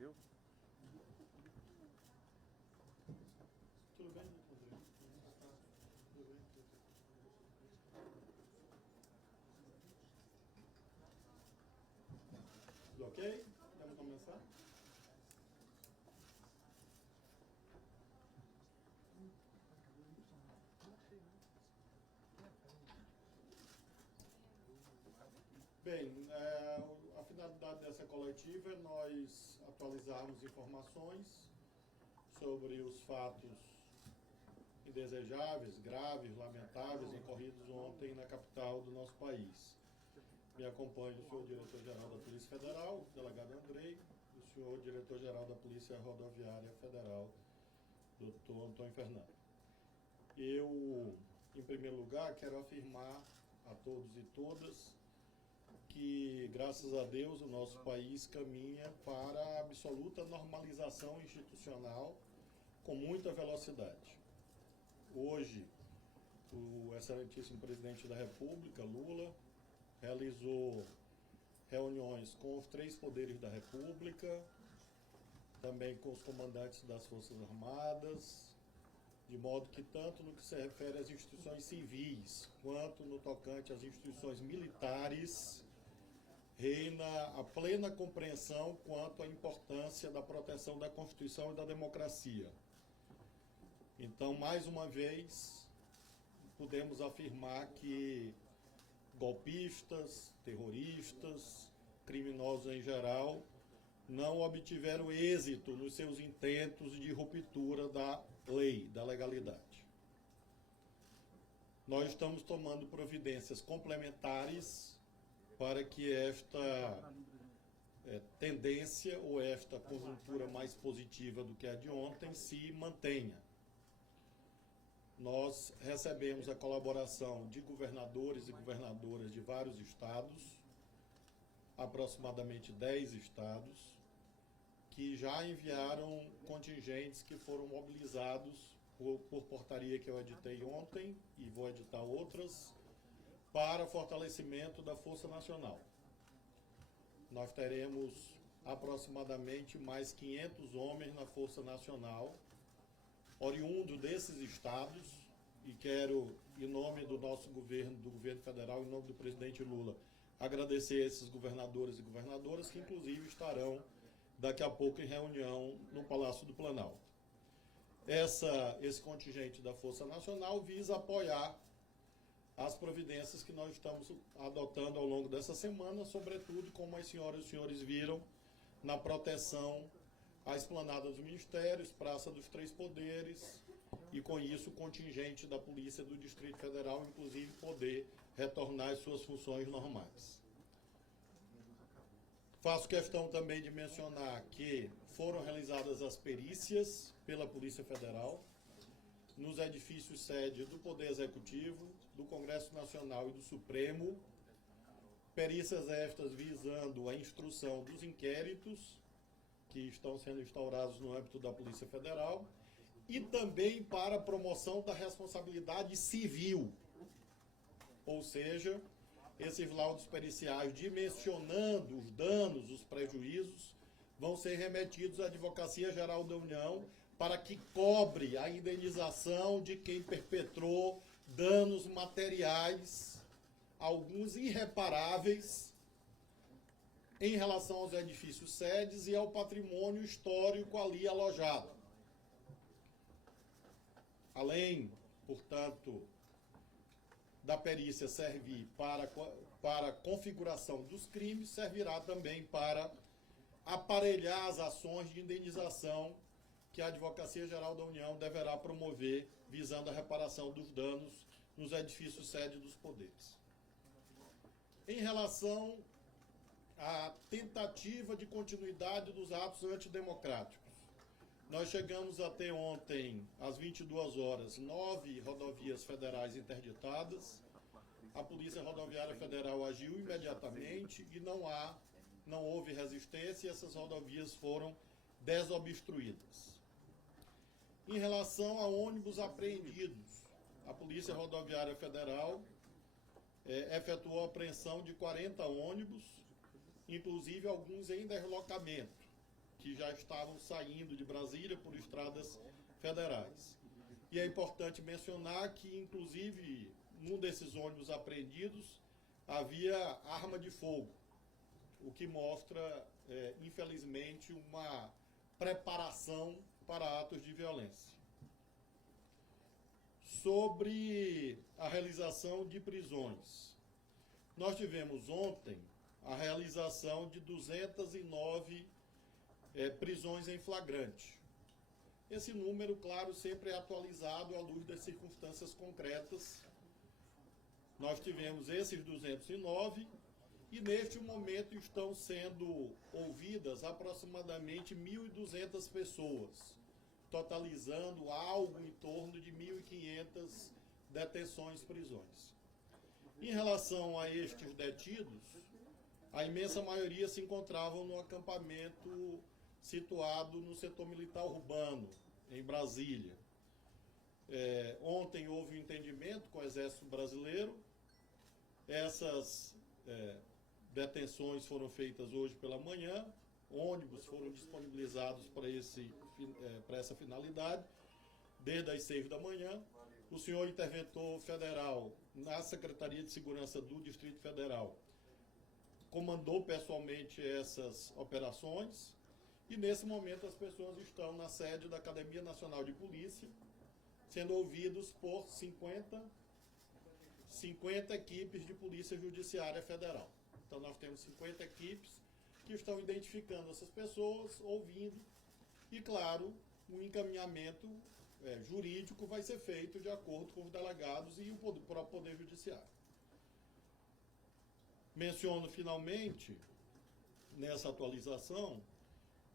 Eu? Tudo bem, Rodrigo? Tudo bem? Tudo ok? Vamos começar? Bem, a finalidade dessa coletiva é nós atualizarmos informações sobre os fatos indesejáveis, graves, lamentáveis, ocorridos ontem na capital do nosso país. Me acompanha o senhor diretor-geral da Polícia Federal, o delegado Andrei, e o senhor diretor-geral da Polícia Rodoviária Federal, doutor Antônio Fernando. Eu, em primeiro lugar, quero afirmar a todos e todas que, graças a Deus, o nosso país caminha para a absoluta normalização institucional com muita velocidade. Hoje, o excelentíssimo presidente da República, Lula, realizou reuniões com os 3 poderes da República, também com os comandantes das Forças Armadas, de modo que tanto no que se refere às instituições civis, quanto no tocante às instituições militares, reina a plena compreensão quanto à importância da proteção da Constituição e da democracia. Então, mais uma vez, podemos afirmar que golpistas, terroristas, criminosos em geral, não obtiveram êxito nos seus intentos de ruptura da lei, da legalidade. Nós estamos tomando providências complementares para que esta tendência ou esta conjuntura mais positiva do que a de ontem se mantenha. Nós recebemos a colaboração de governadores e governadoras de vários estados, aproximadamente 10 estados, que já enviaram contingentes que foram mobilizados por portaria que eu editei ontem, e vou editar outras, para fortalecimento da Força Nacional. Nós teremos aproximadamente mais 500 homens na Força Nacional, oriundo desses estados, e quero, em nome do nosso governo, do governo federal, em nome do presidente Lula, agradecer a esses governadores e governadoras que, inclusive, estarão daqui a pouco em reunião no Palácio do Planalto. Esse contingente da Força Nacional visa apoiar as providências que nós estamos adotando ao longo dessa semana, sobretudo, como as senhoras e os senhores viram, na proteção à esplanada dos ministérios, Praça dos Três Poderes, e com isso o contingente da Polícia do Distrito Federal, inclusive, poder retornar às suas funções normais. Faço questão também de mencionar que foram realizadas as perícias pela Polícia Federal nos edifícios sede do Poder Executivo, do Congresso Nacional e do Supremo, perícias estas visando a instrução dos inquéritos que estão sendo instaurados no âmbito da Polícia Federal e também para a promoção da responsabilidade civil, ou seja, esses laudos periciais dimensionando os danos, os prejuízos, vão ser remetidos à Advocacia Geral da União para que cobre a indenização de quem perpetrou danos materiais, alguns irreparáveis, em relação aos edifícios sedes e ao patrimônio histórico ali alojado. Além, portanto, da perícia servir para a configuração dos crimes, servirá também para aparelhar as ações de indenização que a Advocacia Geral da União deverá promover, visando a reparação dos danos nos edifícios sede dos poderes. Em relação à tentativa de continuidade dos atos antidemocráticos, nós chegamos a ter ontem, às 22 horas, 9 rodovias federais interditadas. A Polícia Rodoviária Federal agiu imediatamente e não houve resistência, e essas rodovias foram desobstruídas. Em relação a ônibus apreendidos, a Polícia Rodoviária Federal efetuou a apreensão de 40 ônibus, inclusive alguns em deslocamento, que já estavam saindo de Brasília por estradas federais. E é importante mencionar que, inclusive, num desses ônibus apreendidos, havia arma de fogo, o que mostra, infelizmente, uma preparação para atos de violência. Sobre a realização de prisões. Nós tivemos ontem a realização de 209 prisões em flagrante. Esse número, claro, sempre é atualizado à luz das circunstâncias concretas. Nós tivemos esses 209 e, neste momento, estão sendo ouvidas aproximadamente 1.200 pessoas, totalizando algo em torno de 1.500 detenções, prisões. Em relação a estes detidos, a imensa maioria se encontravam no acampamento situado no setor militar urbano, em Brasília. Ontem houve um entendimento com o Exército Brasileiro. Essas detenções foram feitas hoje pela manhã, ônibus foram disponibilizados para essa finalidade, desde as 6 da manhã. O senhor interventor federal, na Secretaria de Segurança do Distrito Federal, comandou pessoalmente essas operações. E, nesse momento, as pessoas estão na sede da Academia Nacional de Polícia, sendo ouvidos por 50 equipes de Polícia Judiciária Federal. Então, nós temos 50 equipes que estão identificando essas pessoas, ouvindo, e, claro, um encaminhamento jurídico vai ser feito de acordo com os delegados e o próprio Poder Judiciário. Menciono, finalmente, nessa atualização,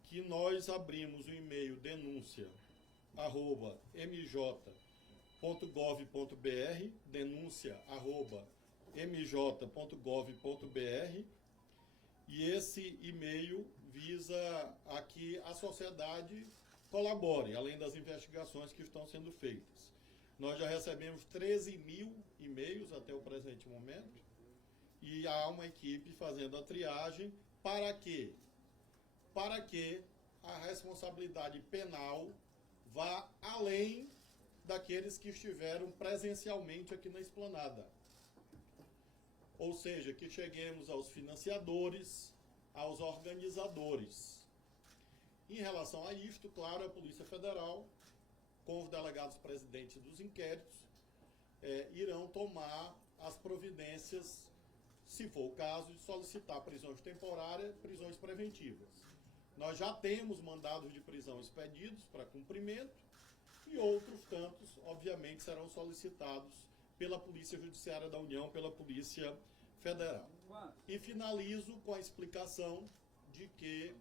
que nós abrimos o e-mail denúncia@mj.gov.br, denúncia@mj.gov.br, e esse e-mail visa a que a sociedade colabore, além das investigações que estão sendo feitas. Nós já recebemos 13.000 e-mails até o presente momento, e há uma equipe fazendo a triagem para que a responsabilidade penal vá além daqueles que estiveram presencialmente aqui na esplanada. Ou seja, que cheguemos aos financiadores, aos organizadores. Em relação a isto, claro, a Polícia Federal, com os delegados presidentes dos inquéritos, irão tomar as providências, se for o caso, de solicitar prisões temporárias, prisões preventivas. Nós já temos mandados de prisão expedidos para cumprimento e outros tantos, obviamente, serão solicitados pela Polícia Judiciária da União, pela Polícia Federal. E finalizo com a explicação de que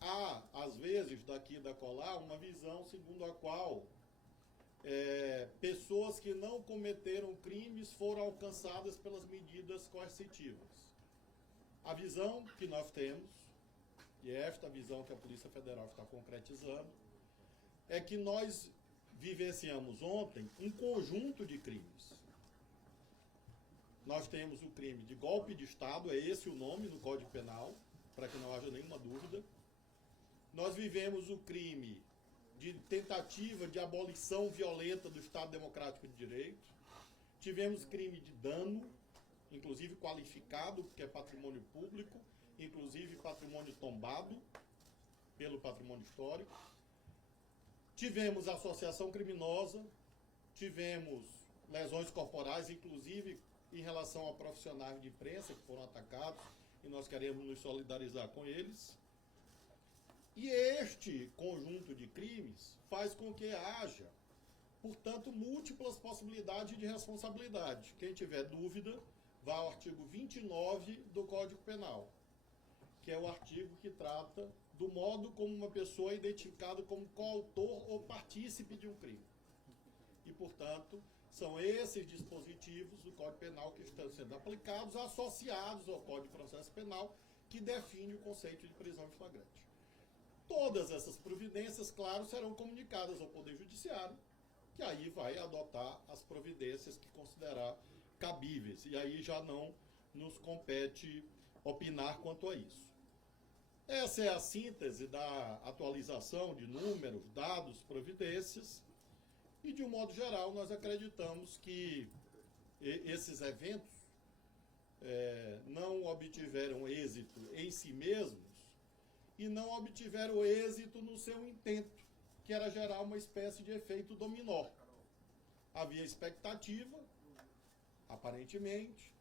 há, às vezes, daqui e da colar, uma visão segundo a qual pessoas que não cometeram crimes foram alcançadas pelas medidas coercitivas. A visão que nós temos, e é esta visão que a Polícia Federal está concretizando, é que nós vivenciamos ontem um conjunto de crimes. Nós temos o crime de golpe de Estado, é esse o nome no Código Penal, para que não haja nenhuma dúvida. Nós vivemos o crime de tentativa de abolição violenta do Estado Democrático de Direito. Tivemos crime de dano, inclusive qualificado, porque é patrimônio público, inclusive patrimônio tombado pelo patrimônio histórico. Tivemos associação criminosa, tivemos lesões corporais, inclusive em relação a profissionais de imprensa que foram atacados, e nós queremos nos solidarizar com eles. E este conjunto de crimes faz com que haja, portanto, múltiplas possibilidades de responsabilidade. Quem tiver dúvida, vá ao artigo 29 do Código Penal, que é o artigo que trata do modo como uma pessoa é identificada como coautor ou partícipe de um crime. E, portanto, são esses dispositivos do Código Penal que estão sendo aplicados, associados ao Código de Processo Penal, que define o conceito de prisão em flagrante. Todas essas providências, claro, serão comunicadas ao Poder Judiciário, que aí vai adotar as providências que considerar cabíveis. E aí já não nos compete opinar quanto a isso. Essa é a síntese da atualização de números, dados, providências, e de um modo geral nós acreditamos que esses eventos não obtiveram êxito em si mesmos e não obtiveram êxito no seu intento, que era gerar uma espécie de efeito dominó. Havia expectativa, aparentemente,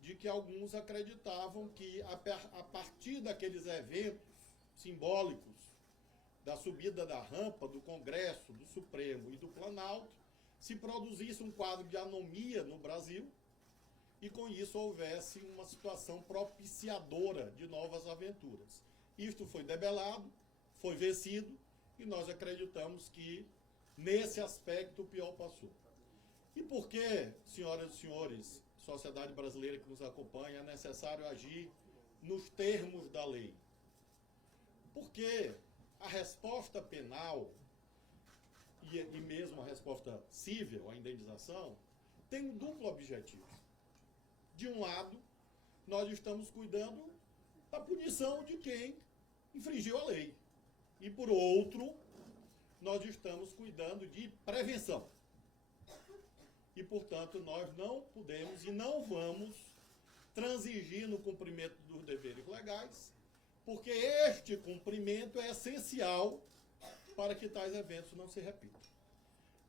de que alguns acreditavam que a partir daqueles eventos simbólicos, da subida da rampa do Congresso, do Supremo e do Planalto, se produzisse um quadro de anomia no Brasil e com isso houvesse uma situação propiciadora de novas aventuras. Isto foi debelado, foi vencido e nós acreditamos que nesse aspecto o pior passou. E por que, senhoras e senhores, sociedade brasileira que nos acompanha, é necessário agir nos termos da lei? Porque a resposta penal e mesmo a resposta civil, a indenização, tem um duplo objetivo. De um lado, nós estamos cuidando da punição de quem infringiu a lei. E por outro, nós estamos cuidando de prevenção. E, portanto, nós não podemos e não vamos transigir no cumprimento dos deveres legais, porque este cumprimento é essencial para que tais eventos não se repitam.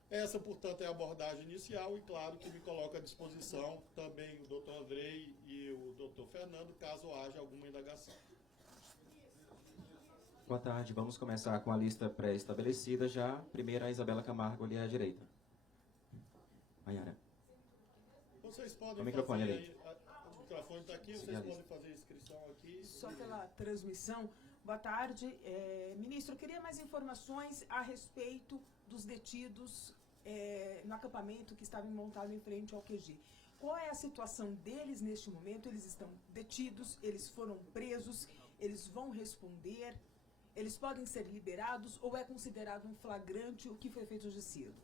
Essa, portanto, é a abordagem inicial e, claro, que me coloca à disposição também o doutor Andrei e o doutor Fernando, caso haja alguma indagação. Boa tarde, vamos começar com a lista pré-estabelecida já. Primeiro, a Isabela Camargo, ali à direita. Maiara. Vocês podem o microfone fazer ali. o microfone está aqui, vocês podem fazer a inscrição aqui. Só pela transmissão. Boa tarde. Ministro, eu queria mais informações a respeito dos detidos no acampamento que estava montado em frente ao QG. Qual é a situação deles neste momento? Eles estão detidos, eles foram presos, eles vão responder, eles podem ser liberados ou é considerado um flagrante o que foi feito hoje cedo?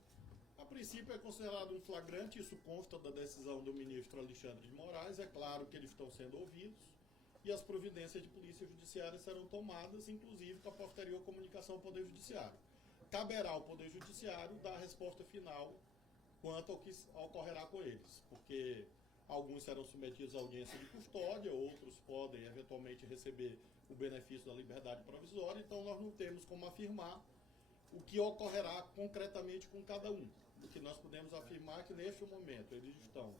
A princípio é considerado um flagrante, isso consta da decisão do ministro Alexandre de Moraes. É claro que eles estão sendo ouvidos e as providências de polícia judiciária serão tomadas, inclusive com a posterior comunicação ao Poder Judiciário. Caberá ao Poder Judiciário dar a resposta final quanto ao que ocorrerá com eles, porque alguns serão submetidos à audiência de custódia, outros podem eventualmente receber o benefício da liberdade provisória, então nós não temos como afirmar o que ocorrerá concretamente com cada um. O que nós podemos afirmar é que neste momento eles estão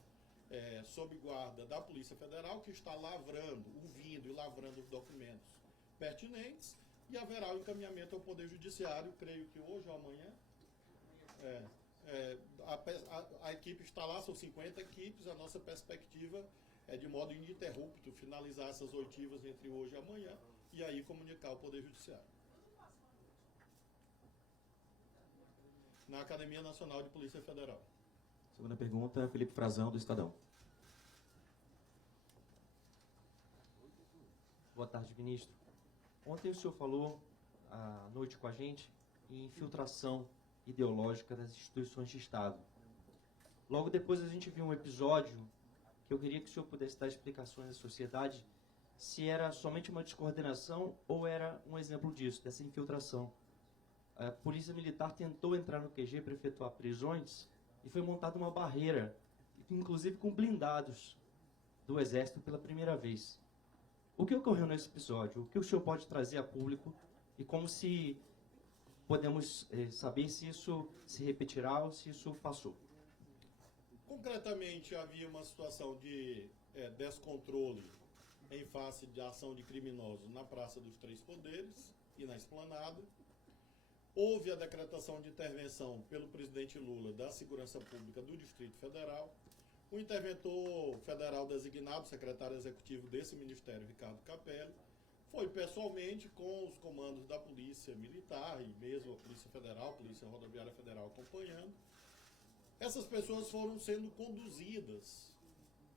sob guarda da Polícia Federal, que está ouvindo e lavrando os documentos pertinentes, e haverá o encaminhamento ao Poder Judiciário, creio que hoje ou amanhã. A equipe está lá, são 50 equipes, a nossa perspectiva é de modo ininterrupto finalizar essas oitivas entre hoje e amanhã, e aí comunicar ao Poder Judiciário. Na Academia Nacional de Polícia Federal. Segunda pergunta, Felipe Frazão, do Estadão. Boa tarde, ministro. Ontem o senhor falou à noite com a gente em infiltração ideológica das instituições de Estado. Logo depois a gente viu um episódio que eu queria que o senhor pudesse dar explicações à sociedade se era somente uma descoordenação ou era um exemplo disso, dessa infiltração. A Polícia Militar tentou entrar no QG para efetuar prisões e foi montada uma barreira, inclusive com blindados do Exército pela primeira vez. O que ocorreu nesse episódio? O que o senhor pode trazer a público e como se podemos saber se isso se repetirá ou se isso passou? Concretamente, havia uma situação de descontrole em face de ação de criminosos na Praça dos Três Poderes e na Esplanada. Houve a decretação de intervenção pelo presidente Lula da Segurança Pública do Distrito Federal. O interventor federal designado, secretário executivo desse ministério, Ricardo Capelli, foi pessoalmente com os comandos da Polícia Militar e mesmo a Polícia Federal, Polícia Rodoviária Federal acompanhando. Essas pessoas foram sendo conduzidas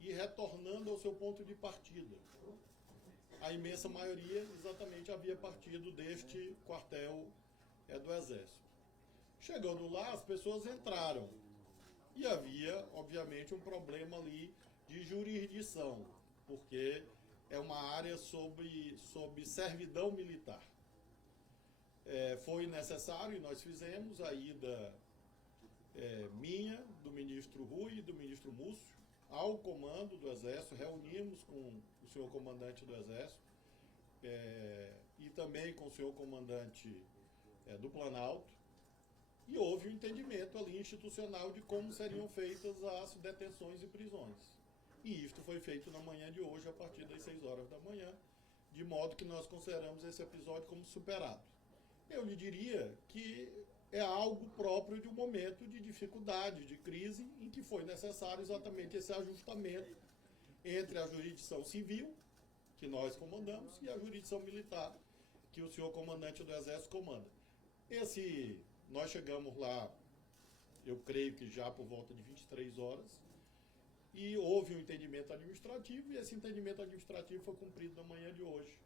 e retornando ao seu ponto de partida. A imensa maioria exatamente havia partido deste quartel do Exército. Chegando lá, as pessoas entraram e havia, obviamente, um problema ali de jurisdição, porque é uma área sobre servidão militar. Foi necessário, e nós fizemos a ida minha, do ministro Rui e do ministro Múcio, ao comando do Exército, reunimos com o senhor comandante do Exército e também com o senhor comandante do Planalto, e houve um entendimento ali institucional de como seriam feitas as detenções e prisões. E isto foi feito na manhã de hoje, a partir das 6 horas da manhã, de modo que nós consideramos esse episódio como superado. Eu lhe diria que é algo próprio de um momento de dificuldade, de crise, em que foi necessário exatamente esse ajustamento entre a jurisdição civil, que nós comandamos, e a jurisdição militar, que o senhor comandante do Exército comanda. Nós chegamos lá, eu creio que já por volta de 23 horas, e houve um entendimento administrativo, e esse entendimento administrativo foi cumprido na manhã de hoje.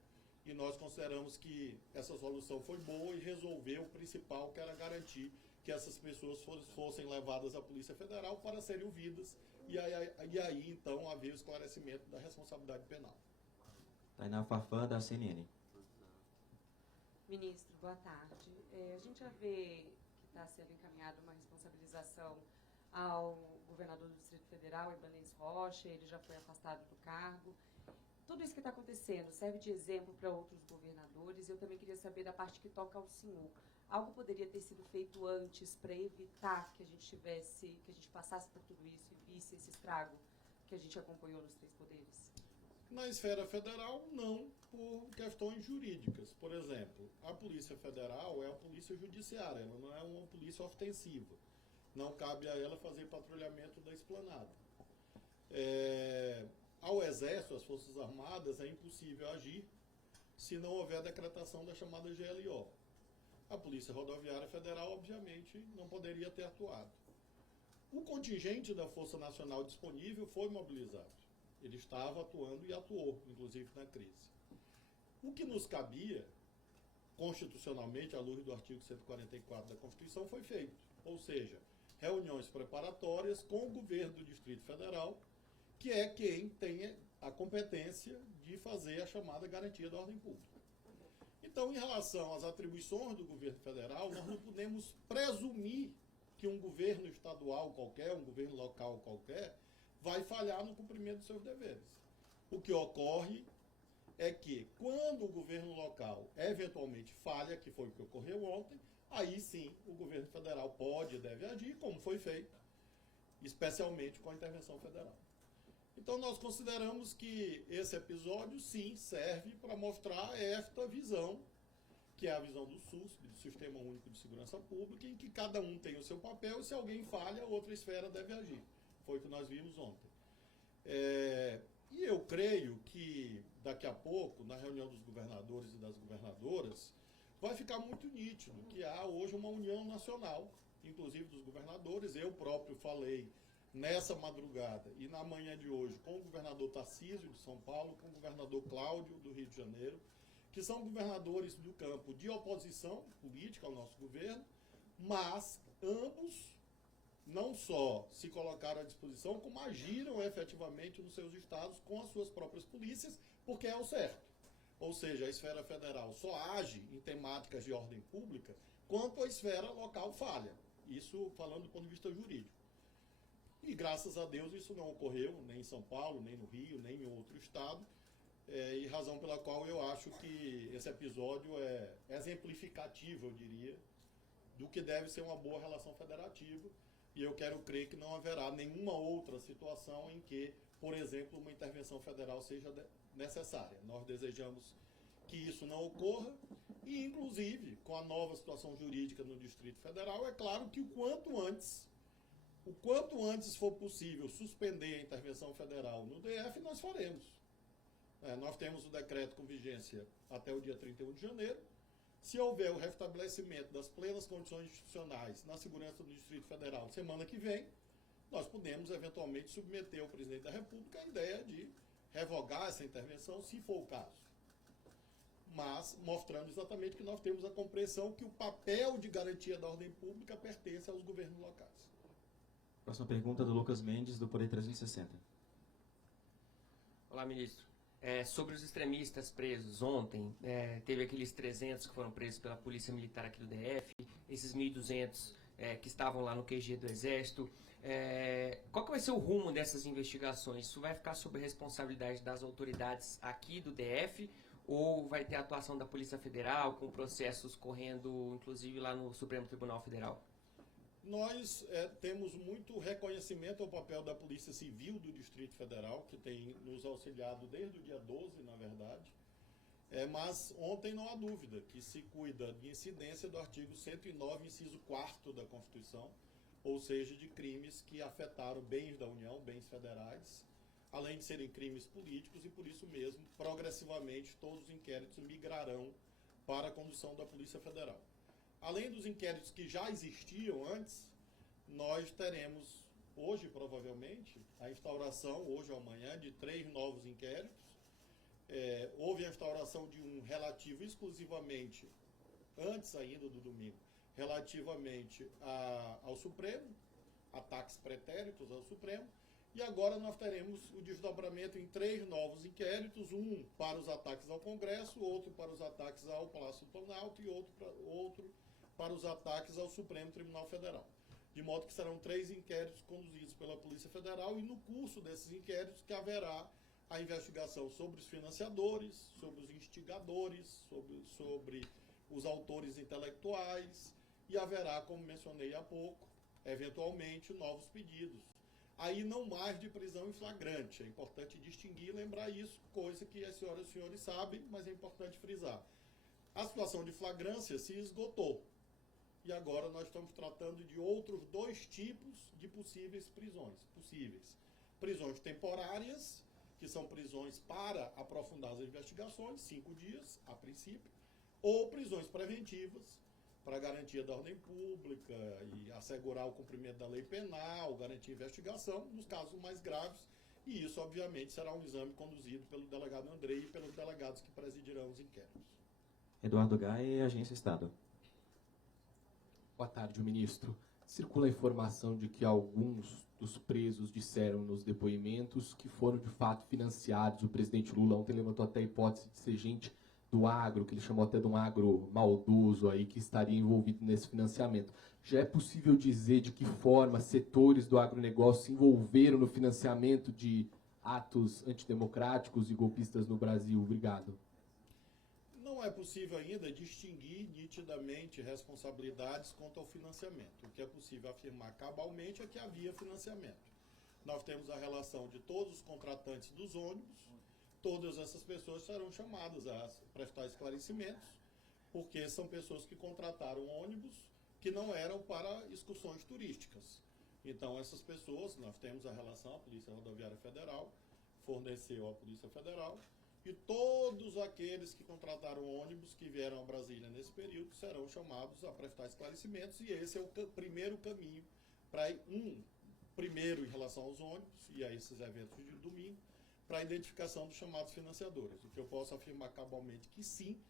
E nós consideramos que essa solução foi boa e resolveu o principal, que era garantir que essas pessoas fossem levadas à Polícia Federal para serem ouvidas, e aí então haver o esclarecimento da responsabilidade penal. Tainá Farfã, da CNN. Ministro, boa tarde. A gente já vê que está sendo encaminhada uma responsabilização ao governador do Distrito Federal, Ibanez Rocha, ele já foi afastado do cargo. Tudo isso que está acontecendo serve de exemplo para outros governadores. Eu também queria saber da parte que toca ao senhor. Algo poderia ter sido feito antes para evitar que a gente passasse por tudo isso e visse esse estrago que a gente acompanhou nos 3 poderes? Na esfera federal, não, por questões jurídicas. Por exemplo, a Polícia Federal é a polícia judiciária, ela não é uma polícia ostensiva. Não cabe a ela fazer patrulhamento da esplanada. Ao Exército, às Forças Armadas, é impossível agir se não houver a decretação da chamada GLO. A Polícia Rodoviária Federal, obviamente, não poderia ter atuado. O contingente da Força Nacional disponível foi mobilizado. Ele estava atuando e atuou, inclusive, na crise. O que nos cabia, constitucionalmente, à luz do artigo 144 da Constituição, foi feito. Ou seja, reuniões preparatórias com o governo do Distrito Federal, que é quem tem a competência de fazer a chamada garantia da ordem pública. Então, em relação às atribuições do governo federal, nós não podemos presumir que um governo estadual qualquer, um governo local qualquer, vai falhar no cumprimento dos seus deveres. O que ocorre é que, quando o governo local eventualmente falha, que foi o que ocorreu ontem, aí sim o governo federal pode e deve agir, como foi feito, especialmente com a intervenção federal. Então, nós consideramos que esse episódio, sim, serve para mostrar esta visão, que é a visão do SUSP, do Sistema Único de Segurança Pública, em que cada um tem o seu papel e, se alguém falha, outra esfera deve agir. Foi o que nós vimos ontem. E eu creio que, daqui a pouco, na reunião dos governadores e das governadoras, vai ficar muito nítido que há hoje uma união nacional, inclusive dos governadores. Eu próprio falei nessa madrugada e na manhã de hoje com o governador Tarcísio de São Paulo, com o governador Cláudio do Rio de Janeiro, que são governadores do campo de oposição política ao nosso governo, mas ambos não só se colocaram à disposição, como agiram efetivamente nos seus estados com as suas próprias polícias, porque é o certo. Ou seja, a esfera federal só age em temáticas de ordem pública quanto a esfera local falha. Isso falando do ponto de vista jurídico. E graças a Deus isso não ocorreu nem em São Paulo, nem no Rio, nem em outro estado, e razão pela qual eu acho que esse episódio é exemplificativo, eu diria, do que deve ser uma boa relação federativa, e eu quero crer que não haverá nenhuma outra situação em que, por exemplo, uma intervenção federal seja necessária. Nós desejamos que isso não ocorra, e inclusive, com a nova situação jurídica no Distrito Federal, é claro que o quanto antes for possível suspender a intervenção federal no DF, nós faremos. Nós temos o decreto com vigência até o dia 31 de janeiro. Se houver o restabelecimento das plenas condições institucionais na segurança do Distrito Federal semana que vem, nós podemos eventualmente submeter ao presidente da República a ideia de revogar essa intervenção, se for o caso. Mas mostrando exatamente que nós temos a compreensão que o papel de garantia da ordem pública pertence aos governos locais. Próxima pergunta do Lucas Mendes, do Poder 360. Olá, ministro. Sobre os extremistas presos ontem, teve aqueles 300 que foram presos pela Polícia Militar aqui do DF, esses 1.200 que estavam lá no QG do Exército. Qual que vai ser o rumo dessas investigações? Isso vai ficar sob a responsabilidade das autoridades aqui do DF ou vai ter atuação da Polícia Federal, com processos correndo, inclusive, lá no Supremo Tribunal Federal? Nós temos muito reconhecimento ao papel da Polícia Civil do Distrito Federal, que tem nos auxiliado desde o dia 12, na verdade. Mas ontem não há dúvida que se cuida de incidência do artigo 109, inciso 4º da Constituição, ou seja, de crimes que afetaram bens da União, bens federais, além de serem crimes políticos, e por isso mesmo, progressivamente, todos os inquéritos migrarão para a condução da Polícia Federal. Além dos inquéritos que já existiam antes, nós teremos hoje, provavelmente, a instauração, hoje ou amanhã, de 3 novos inquéritos. Houve a instauração de um relativo exclusivamente, antes ainda do domingo, relativamente ao Supremo, ataques pretéritos ao Supremo, e agora nós teremos o desdobramento em 3 novos inquéritos, um para os ataques ao Congresso, outro para os ataques ao Palácio do Planalto e outro para os ataques ao Supremo Tribunal Federal. De modo que serão 3 inquéritos conduzidos pela Polícia Federal, e no curso desses inquéritos que haverá a investigação sobre os financiadores, sobre os instigadores, sobre os autores intelectuais, e haverá, como mencionei há pouco, eventualmente novos pedidos. Aí não mais de prisão em flagrante. É importante distinguir e lembrar isso, coisa que as senhoras e os senhores sabem, mas é importante frisar. A situação de flagrância se esgotou. E agora nós estamos tratando de outros 2 tipos de possíveis prisões. Prisões temporárias, que são prisões para aprofundar as investigações, 5 dias, a princípio, ou prisões preventivas, para garantia da ordem pública e assegurar o cumprimento da lei penal, garantir investigação, nos casos mais graves, e isso, obviamente, será um exame conduzido pelo delegado Andrei e pelos delegados que presidirão os inquéritos. Eduardo Gai, Agência Estado. Boa tarde, ministro. Circula a informação de que alguns dos presos disseram nos depoimentos que foram, de fato, financiados. O presidente Lula ontem levantou até a hipótese de ser gente do agro, que ele chamou até de um agro maldoso aí, que estaria envolvido nesse financiamento. Já é possível dizer de que forma setores do agronegócio se envolveram no financiamento de atos antidemocráticos e golpistas no Brasil? Obrigado. Não é possível ainda distinguir nitidamente responsabilidades quanto ao financiamento. O que é possível afirmar cabalmente é que havia financiamento. Nós temos a relação de todos os contratantes dos ônibus. Todas essas pessoas serão chamadas a prestar esclarecimentos, porque são pessoas que contrataram ônibus que não eram para excursões turísticas. Então, essas pessoas, nós temos a relação, a Polícia Rodoviária Federal forneceu à Polícia Federal, e todos aqueles que contrataram ônibus que vieram a Brasília nesse período serão chamados a prestar esclarecimentos, e esse é o primeiro caminho para primeiro em relação aos ônibus e a esses eventos de domingo, para a identificação dos chamados financiadores. O que eu posso afirmar cabalmente que sim.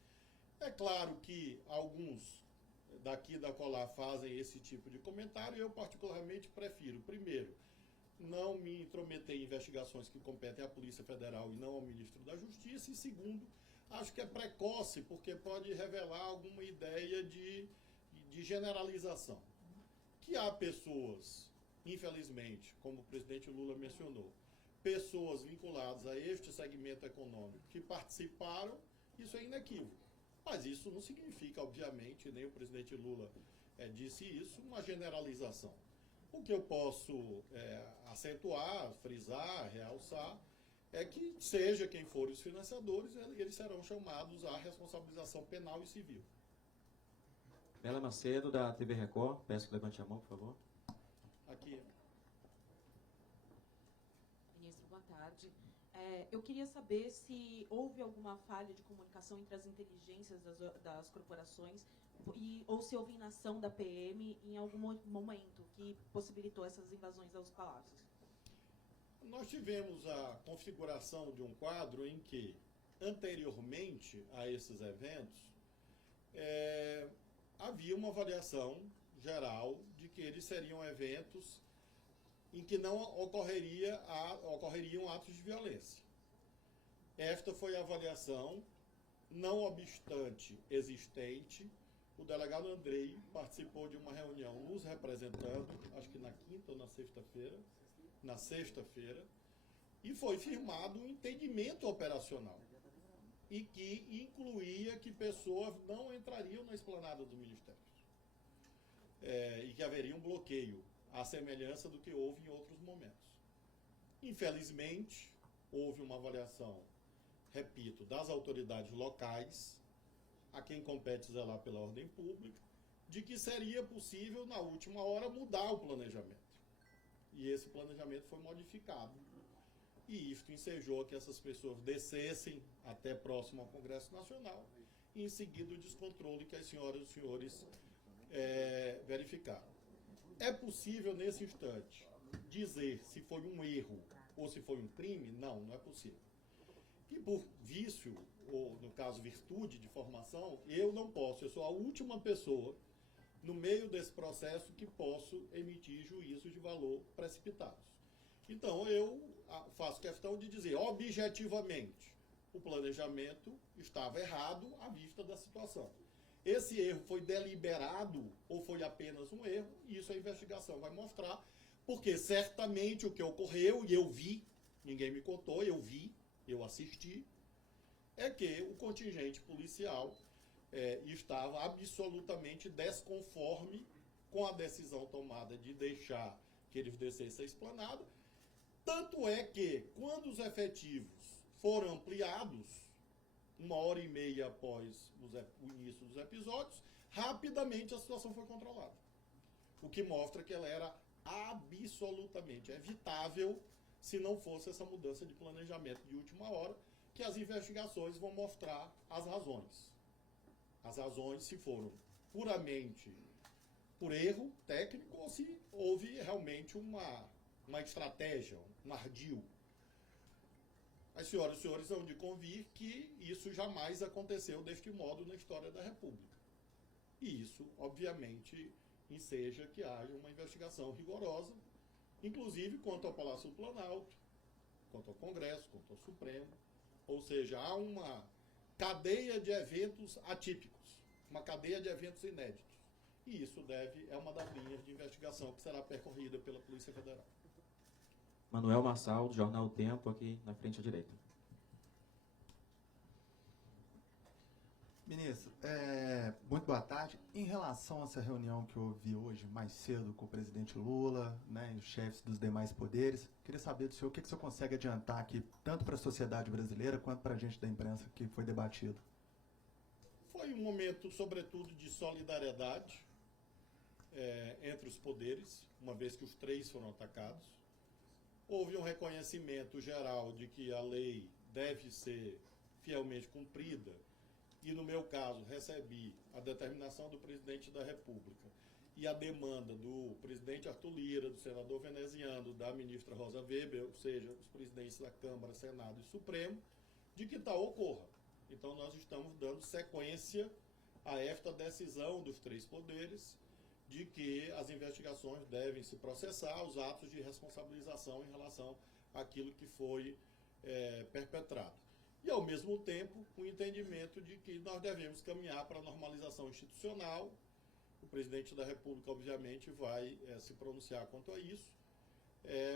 É claro que alguns daqui e da colar fazem esse tipo de comentário, e eu particularmente prefiro, primeiro, não me intrometer em investigações que competem à Polícia Federal e não ao Ministro da Justiça, e segundo, acho que é precoce, porque pode revelar alguma ideia de generalização. Que há pessoas, infelizmente, como o presidente Lula mencionou, pessoas vinculadas a este segmento econômico que participaram, isso é inequívoco. Mas isso não significa, obviamente, nem o presidente Lula disse isso, uma generalização. O que eu posso acentuar, frisar, realçar, é que seja quem for os financiadores, eles serão chamados à responsabilização penal e civil. Bela Macedo, da TV Record. Peço que levante a mão, por favor. Aqui. Ministro, boa tarde. Eu queria saber se houve alguma falha de comunicação entre as inteligências das corporações ou se houve inação da PM em algum momento que possibilitou essas invasões aos palácios. Nós tivemos a configuração de um quadro em que, anteriormente a esses eventos, havia uma avaliação geral de que eles seriam eventos em que não ocorreriam atos de violência. Esta foi a avaliação, não obstante existente. O delegado Andrei participou de uma reunião nos representando, acho que na quinta ou na sexta-feira, e foi firmado um entendimento operacional, e que incluía que pessoas não entrariam na esplanada dos ministérios, e que haveria um bloqueio, à semelhança do que houve em outros momentos. Infelizmente, houve uma avaliação, repito, das autoridades locais, a quem compete zelar pela ordem pública, de que seria possível, na última hora, mudar o planejamento. E esse planejamento foi modificado. E isto ensejou que essas pessoas descessem até próximo ao Congresso Nacional, e em seguida o descontrole que as senhoras e os senhores verificaram. É possível, nesse instante, dizer se foi um erro ou se foi um crime? Não, não é possível. E por vício, ou no caso virtude de formação, eu não posso, eu sou a última pessoa no meio desse processo que posso emitir juízos de valor precipitados. Então eu faço questão de dizer objetivamente, o planejamento estava errado à vista da situação. Esse erro foi deliberado ou foi apenas um erro? Isso a investigação vai mostrar, porque certamente o que ocorreu, e eu vi, ninguém me contou, eu vi, eu assisti, é que o contingente policial estava absolutamente desconforme com a decisão tomada de deixar que eles descessem a esplanada. Tanto é que, quando os efetivos foram ampliados, 1h30 após o início dos episódios, rapidamente a situação foi controlada. O que mostra que ela era absolutamente evitável se não fosse essa mudança de planejamento de última hora, que as investigações vão mostrar as razões. As razões se foram puramente por erro técnico ou se houve realmente uma estratégia, um ardil. As senhoras e os senhores hão de convir que isso jamais aconteceu deste modo na história da República. E isso, obviamente, enseja que haja uma investigação rigorosa, inclusive quanto ao Palácio do Planalto, quanto ao Congresso, quanto ao Supremo. Ou seja, há uma cadeia de eventos atípicos, uma cadeia de eventos inéditos. E isso é uma das linhas de investigação que será percorrida pela Polícia Federal. Manuel Marçal, do Jornal O Tempo, aqui na frente à direita. Ministro, muito boa tarde. Em relação a essa reunião que eu ouvi hoje, mais cedo, com o presidente Lula, né, e os chefes dos demais poderes, queria saber do senhor o que o senhor consegue adiantar aqui, tanto para a sociedade brasileira quanto para a gente da imprensa, que foi debatido. Foi um momento, sobretudo, de solidariedade entre os poderes, uma vez que os três foram atacados. Houve um reconhecimento geral de que a lei deve ser fielmente cumprida, e no meu caso recebi a determinação do presidente da República e a demanda do presidente Arthur Lira, do senador veneziano, da ministra Rosa Weber, ou seja, os presidentes da Câmara, Senado e Supremo, de que tal ocorra. Então nós estamos dando sequência a esta decisão dos três poderes de que as investigações devem se processar, os atos de responsabilização em relação àquilo que foi perpetrado. E, ao mesmo tempo, o entendimento de que nós devemos caminhar para a normalização institucional. O presidente da República, obviamente, vai se pronunciar quanto a isso,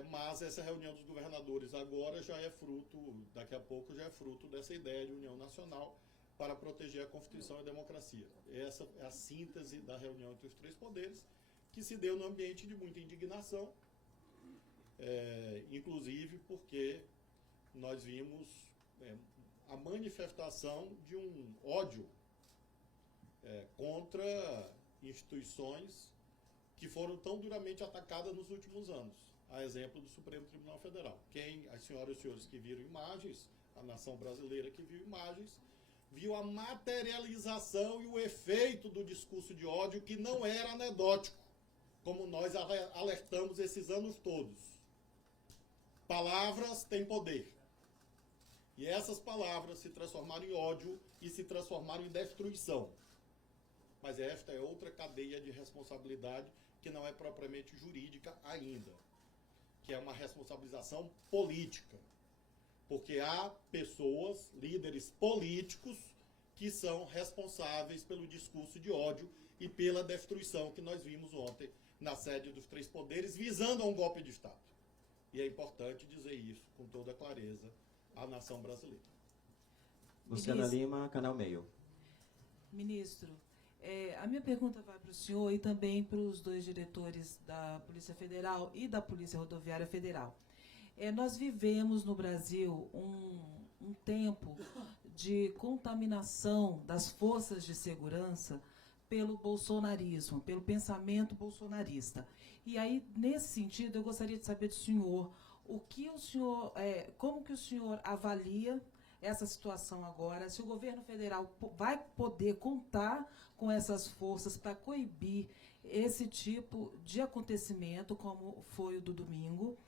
mas essa reunião dos governadores agora já é fruto, daqui a pouco já é fruto dessa ideia de união nacional para proteger a Constituição e a democracia. Essa é a síntese da reunião entre os três poderes, que se deu no ambiente de muita indignação, inclusive porque nós vimos a manifestação de um ódio contra instituições que foram tão duramente atacadas nos últimos anos, a exemplo do Supremo Tribunal Federal. As senhoras e os senhores que viram imagens, a nação brasileira que viu imagens, viu a materialização e o efeito do discurso de ódio, que não era anedótico, como nós alertamos esses anos todos. Palavras têm poder. E essas palavras se transformaram em ódio e se transformaram em destruição. Mas esta é outra cadeia de responsabilidade que não é propriamente jurídica ainda, que é uma responsabilização política. porque há pessoas, líderes políticos, que são responsáveis pelo discurso de ódio e pela destruição que nós vimos ontem na sede dos Três Poderes, visando a um golpe de Estado. E é importante dizer isso com toda clareza à nação brasileira. Luciana Lima, Canal Meio. Ministro, a minha pergunta vai para o senhor e também para os dois diretores da Polícia Federal e da Polícia Rodoviária Federal. Nós vivemos no Brasil um tempo de contaminação das forças de segurança pelo bolsonarismo, pelo pensamento bolsonarista. E aí, nesse sentido, eu gostaria de saber do senhor como que o senhor avalia essa situação agora, se o governo federal vai poder contar com essas forças para coibir esse tipo de acontecimento, como foi o do domingo.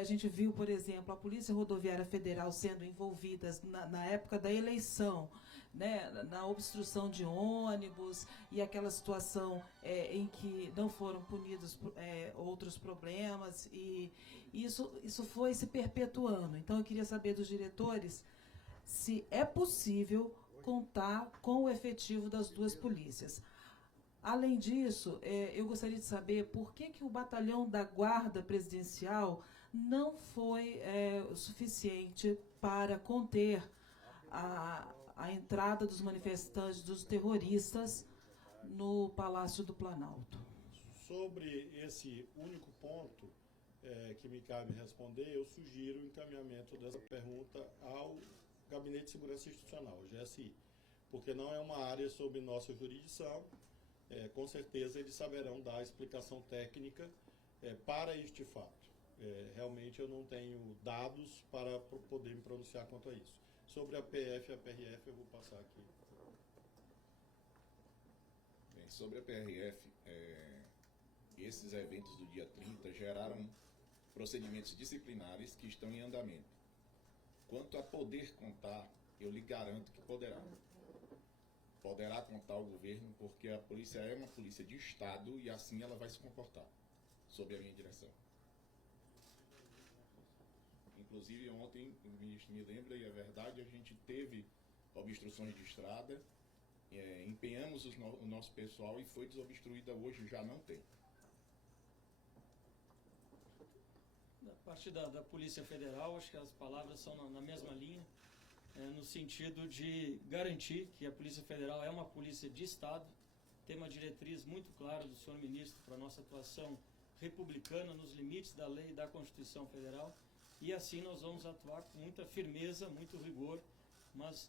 A gente viu, por exemplo, a Polícia Rodoviária Federal sendo envolvida na época da eleição, né, na obstrução de ônibus e aquela situação em que não foram punidos outros problemas, e isso foi se perpetuando. Então, eu queria saber dos diretores se é possível contar com o efetivo das duas polícias. Além disso, eu gostaria de saber por que o batalhão da Guarda Presidencial não foi o suficiente para conter a entrada dos manifestantes, dos terroristas, no Palácio do Planalto. Sobre esse único ponto que me cabe responder, eu sugiro o encaminhamento dessa pergunta ao Gabinete de Segurança Institucional, o GSI, porque não é uma área sob nossa jurisdição. Com certeza eles saberão dar a explicação técnica para este fato. Realmente eu não tenho dados para poder me pronunciar quanto a isso. Sobre a PF e a PRF eu vou passar aqui. Bem, sobre a PRF, esses eventos do dia 30 geraram procedimentos disciplinares que estão em andamento. Quanto a poder contar, eu lhe garanto que poderá. Poderá contar o governo, porque a polícia é uma polícia de Estado e assim ela vai se comportar, sob a minha direção. Inclusive, ontem, o ministro me lembra, e é verdade, a gente teve obstruções de estrada, empenhamos o nosso pessoal e foi desobstruída hoje, já não tem. Da parte da Polícia Federal, acho que as palavras são na mesma linha, no sentido de garantir que a Polícia Federal é uma polícia de Estado, tem uma diretriz muito clara do senhor ministro para a nossa atuação republicana nos limites da lei e da Constituição Federal, e assim nós vamos atuar com muita firmeza, muito rigor, mas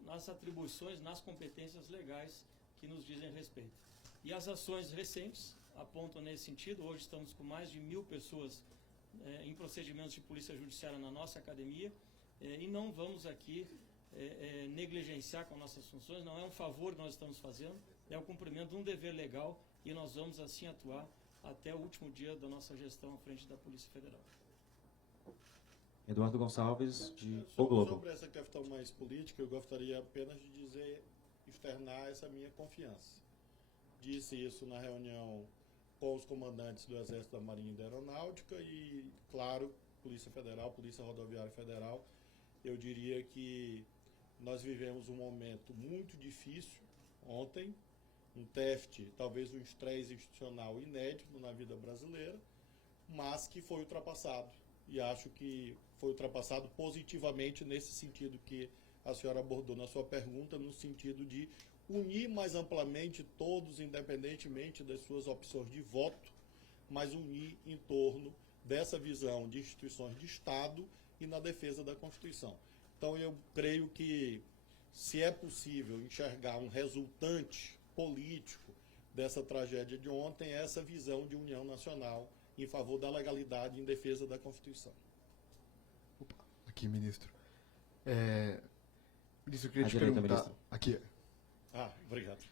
nas atribuições, nas competências legais que nos dizem respeito. E as ações recentes apontam nesse sentido. Hoje estamos com mais de 1.000 pessoas em procedimentos de polícia judiciária na nossa academia, e não vamos aqui negligenciar com nossas funções. Não é um favor que nós estamos fazendo, é o cumprimento de um dever legal, e nós vamos assim atuar até o último dia da nossa gestão à frente da Polícia Federal. Eduardo Gonçalves, de O Globo. Sobre essa questão mais política, eu gostaria apenas de externar essa minha confiança. Disse isso na reunião com os comandantes do Exército, da Marinha e da Aeronáutica e, claro, Polícia Federal, Polícia Rodoviária Federal. Eu diria que nós vivemos um momento muito difícil ontem, um teste, talvez um estresse institucional inédito na vida brasileira, mas que foi ultrapassado. E acho que foi ultrapassado positivamente nesse sentido que a senhora abordou na sua pergunta, no sentido de unir mais amplamente todos, independentemente das suas opções de voto, mas unir em torno dessa visão de instituições de Estado e na defesa da Constituição. Então, eu creio que, se é possível enxergar um resultante político dessa tragédia de ontem, é essa visão de união nacional em favor da legalidade e em defesa da Constituição. Aqui, ministro. Ministro, eu queria te perguntar... Ministro. Aqui. Obrigado.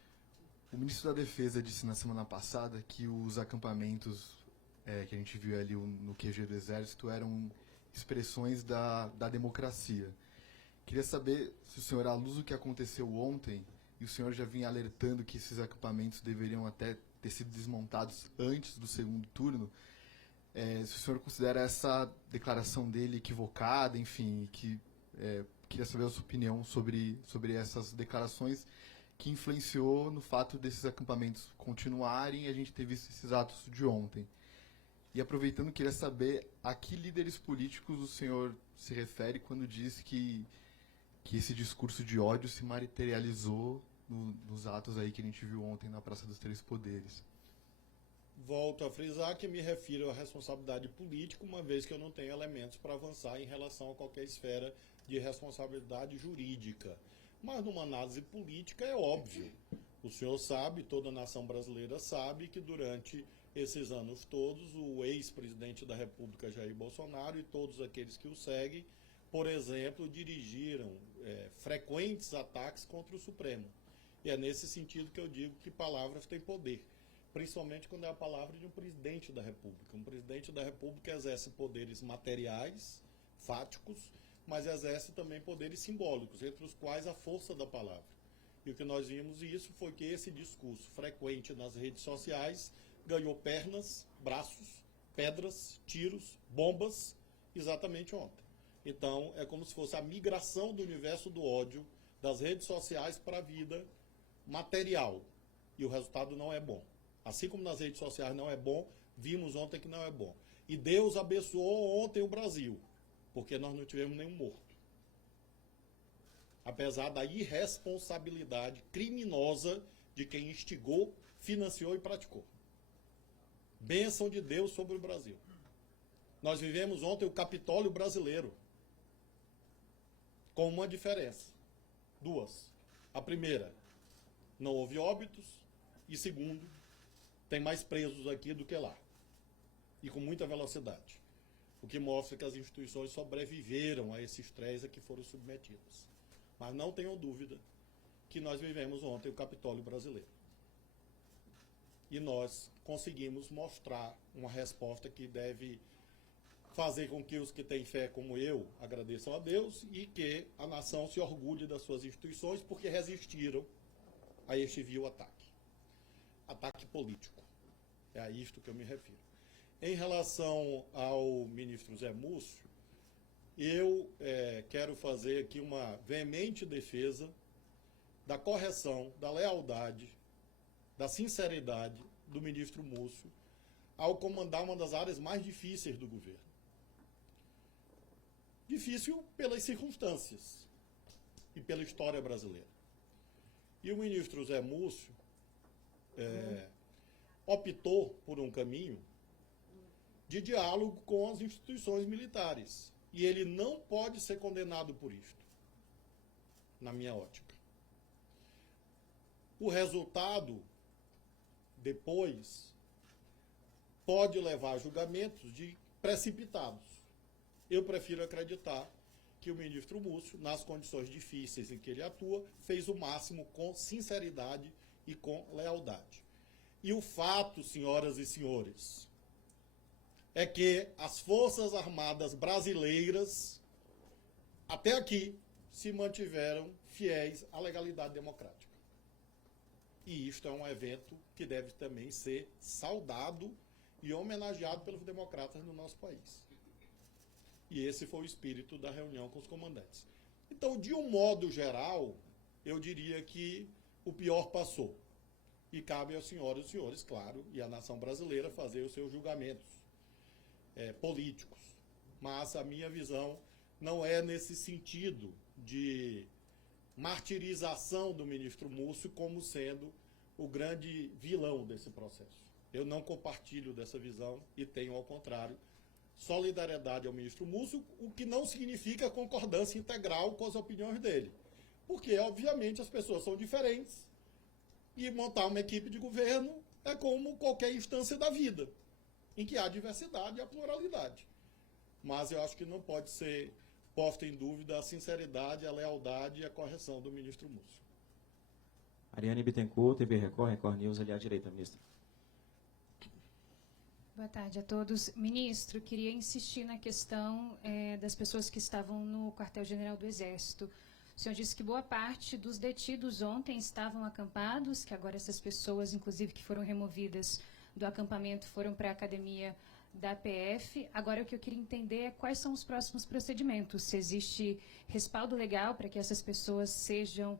O ministro da Defesa disse na semana passada que os acampamentos que a gente viu ali no QG do Exército eram expressões da democracia. Queria saber se o senhor, à luz do que aconteceu ontem, e o senhor já vinha alertando que esses acampamentos deveriam até ter sido desmontados antes do segundo turno, se o senhor considera essa declaração dele equivocada, enfim, queria saber a sua opinião sobre essas declarações que influenciou no fato desses acampamentos continuarem e a gente ter visto esses atos de ontem. E aproveitando, queria saber a que líderes políticos o senhor se refere quando diz que esse discurso de ódio se materializou nos atos aí que a gente viu ontem na Praça dos Três Poderes. Volto a frisar que me refiro à responsabilidade política, uma vez que eu não tenho elementos para avançar em relação a qualquer esfera de responsabilidade jurídica. Mas numa análise política é óbvio. O senhor sabe, toda a nação brasileira sabe, que durante esses anos todos, o ex-presidente da República, Jair Bolsonaro, e todos aqueles que o seguem, por exemplo, dirigiram frequentes ataques contra o Supremo. E é nesse sentido que eu digo que palavras têm poder, principalmente quando é a palavra de um presidente da República. Um presidente da República exerce poderes materiais, fáticos, mas exerce também poderes simbólicos, entre os quais a força da palavra. E o que nós vimos isso foi que esse discurso frequente nas redes sociais ganhou pernas, braços, pedras, tiros, bombas, exatamente ontem. Então, é como se fosse a migração do universo do ódio das redes sociais para a vida material. E o resultado não é bom. Assim como nas redes sociais não é bom, vimos ontem que não é bom. E Deus abençoou ontem o Brasil, porque nós não tivemos nenhum morto. Apesar da irresponsabilidade criminosa de quem instigou, financiou e praticou. Bênção de Deus sobre o Brasil. Nós vivemos ontem o Capitólio brasileiro, com uma diferença. Duas. A primeira, não houve óbitos. E segundo, tem mais presos aqui do que lá. E com muita velocidade. O que mostra que as instituições sobreviveram a esse estresse a que foram submetidas. Mas não tenham dúvida que nós vivemos ontem o Capitólio brasileiro. E nós conseguimos mostrar uma resposta que deve fazer com que os que têm fé como eu agradeçam a Deus e que a nação se orgulhe das suas instituições porque resistiram a este vil ataque. Ataque político. É a isto que eu me refiro. Em relação ao ministro Zé Múcio, eu quero fazer aqui uma veemente defesa da correção, da lealdade, da sinceridade do ministro Múcio ao comandar uma das áreas mais difíceis do governo. Difícil pelas circunstâncias e pela história brasileira. E o ministro Zé Múcio optou por um caminho de diálogo com as instituições militares. E ele não pode ser condenado por isto, na minha ótica. O resultado, depois, pode levar a julgamentos precipitados. Eu prefiro acreditar que o ministro Múcio, nas condições difíceis em que ele atua, fez o máximo com sinceridade e com lealdade. E o fato, senhoras e senhores, é que as Forças Armadas brasileiras, até aqui, se mantiveram fiéis à legalidade democrática. E isto é um evento que deve também ser saudado e homenageado pelos democratas no nosso país. E esse foi o espírito da reunião com os comandantes. Então, de um modo geral, eu diria que o pior passou. E cabe às senhoras e senhores, claro, e à nação brasileira fazer os seus julgamentos políticos. Mas a minha visão não é nesse sentido de martirização do ministro Múcio como sendo o grande vilão desse processo. Eu não compartilho dessa visão e tenho, ao contrário, solidariedade ao ministro Múcio, o que não significa concordância integral com as opiniões dele. Porque, obviamente, as pessoas são diferentes e montar uma equipe de governo é como qualquer instância da vida, em que há diversidade e há pluralidade. Mas eu acho que não pode ser posta em dúvida a sinceridade, a lealdade e a correção do ministro Múcio. Ariane Bittencourt, TV Record, Record News, ali à direita, ministro. Boa tarde a todos. Ministro, queria insistir na questão das pessoas que estavam no quartel-general do Exército. O senhor disse que boa parte dos detidos ontem estavam acampados, que agora essas pessoas, inclusive, que foram removidas do acampamento, foram para a academia da PF. Agora, o que eu queria entender é quais são os próximos procedimentos. Se existe respaldo legal para que essas pessoas sejam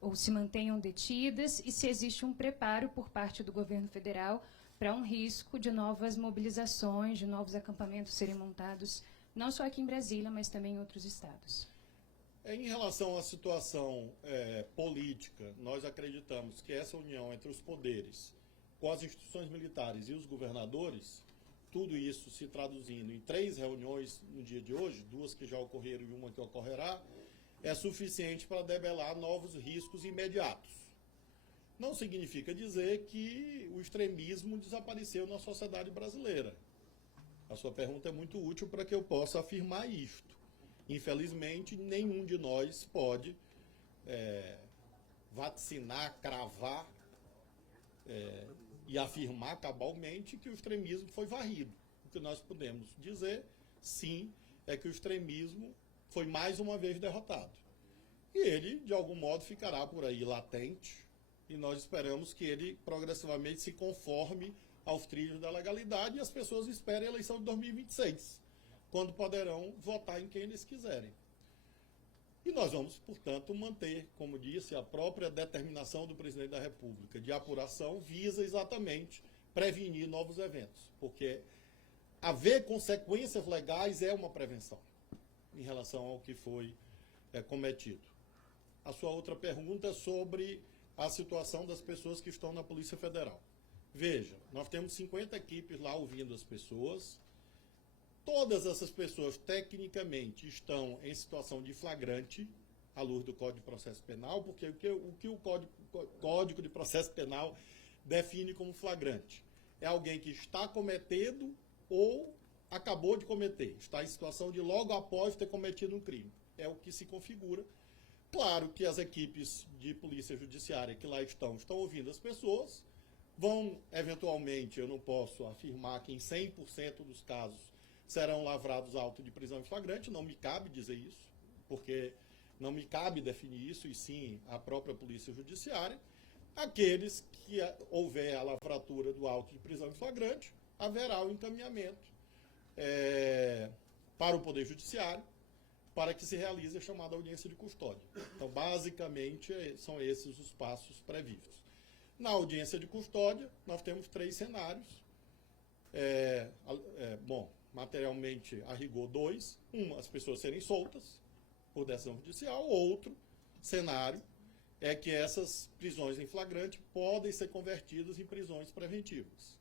ou se mantenham detidas e se existe um preparo por parte do governo federal para um risco de novas mobilizações, de novos acampamentos serem montados, não só aqui em Brasília, mas também em outros estados. Em relação à situação política, nós acreditamos que essa união entre os poderes, com as instituições militares e os governadores, tudo isso se traduzindo em 3 reuniões no dia de hoje, 2 que já ocorreram e uma que ocorrerá, é suficiente para debelar novos riscos imediatos. Não significa dizer que o extremismo desapareceu na sociedade brasileira. A sua pergunta é muito útil para que eu possa afirmar isto. Infelizmente, nenhum de nós pode vaticinar, cravar e afirmar cabalmente que o extremismo foi varrido. O que nós podemos dizer, sim, é que o extremismo foi mais uma vez derrotado. E ele, de algum modo, ficará por aí latente, e nós esperamos que ele progressivamente se conforme aos trilhos da legalidade e as pessoas esperem a eleição de 2026, quando poderão votar em quem eles quiserem. E nós vamos, portanto, manter, como disse, a própria determinação do presidente da República de apuração visa exatamente prevenir novos eventos, porque haver consequências legais é uma prevenção em relação ao que foi cometido. A sua outra pergunta é sobre a situação das pessoas que estão na Polícia Federal. Veja, nós temos 50 equipes lá ouvindo as pessoas. Todas essas pessoas, tecnicamente, estão em situação de flagrante, à luz do Código de Processo Penal, porque o que o Código de Processo Penal define como flagrante? É alguém que está cometendo ou acabou de cometer, está em situação de logo após ter cometido um crime. É o que se configura. Claro que as equipes de polícia judiciária que lá estão ouvindo as pessoas, vão, eventualmente, eu não posso afirmar que em 100% dos casos serão lavrados auto de prisão em flagrante, não me cabe dizer isso, porque não me cabe definir isso, e sim a própria polícia judiciária. Aqueles que houver a lavratura do auto de prisão em flagrante, haverá o encaminhamento para o Poder Judiciário, para que se realize a chamada audiência de custódia. Então, basicamente, são esses os passos previstos. Na audiência de custódia, nós temos 3 cenários. Materialmente, a rigor 2. As pessoas serem soltas por decisão judicial. Outro cenário é que essas prisões em flagrante podem ser convertidas em prisões preventivas.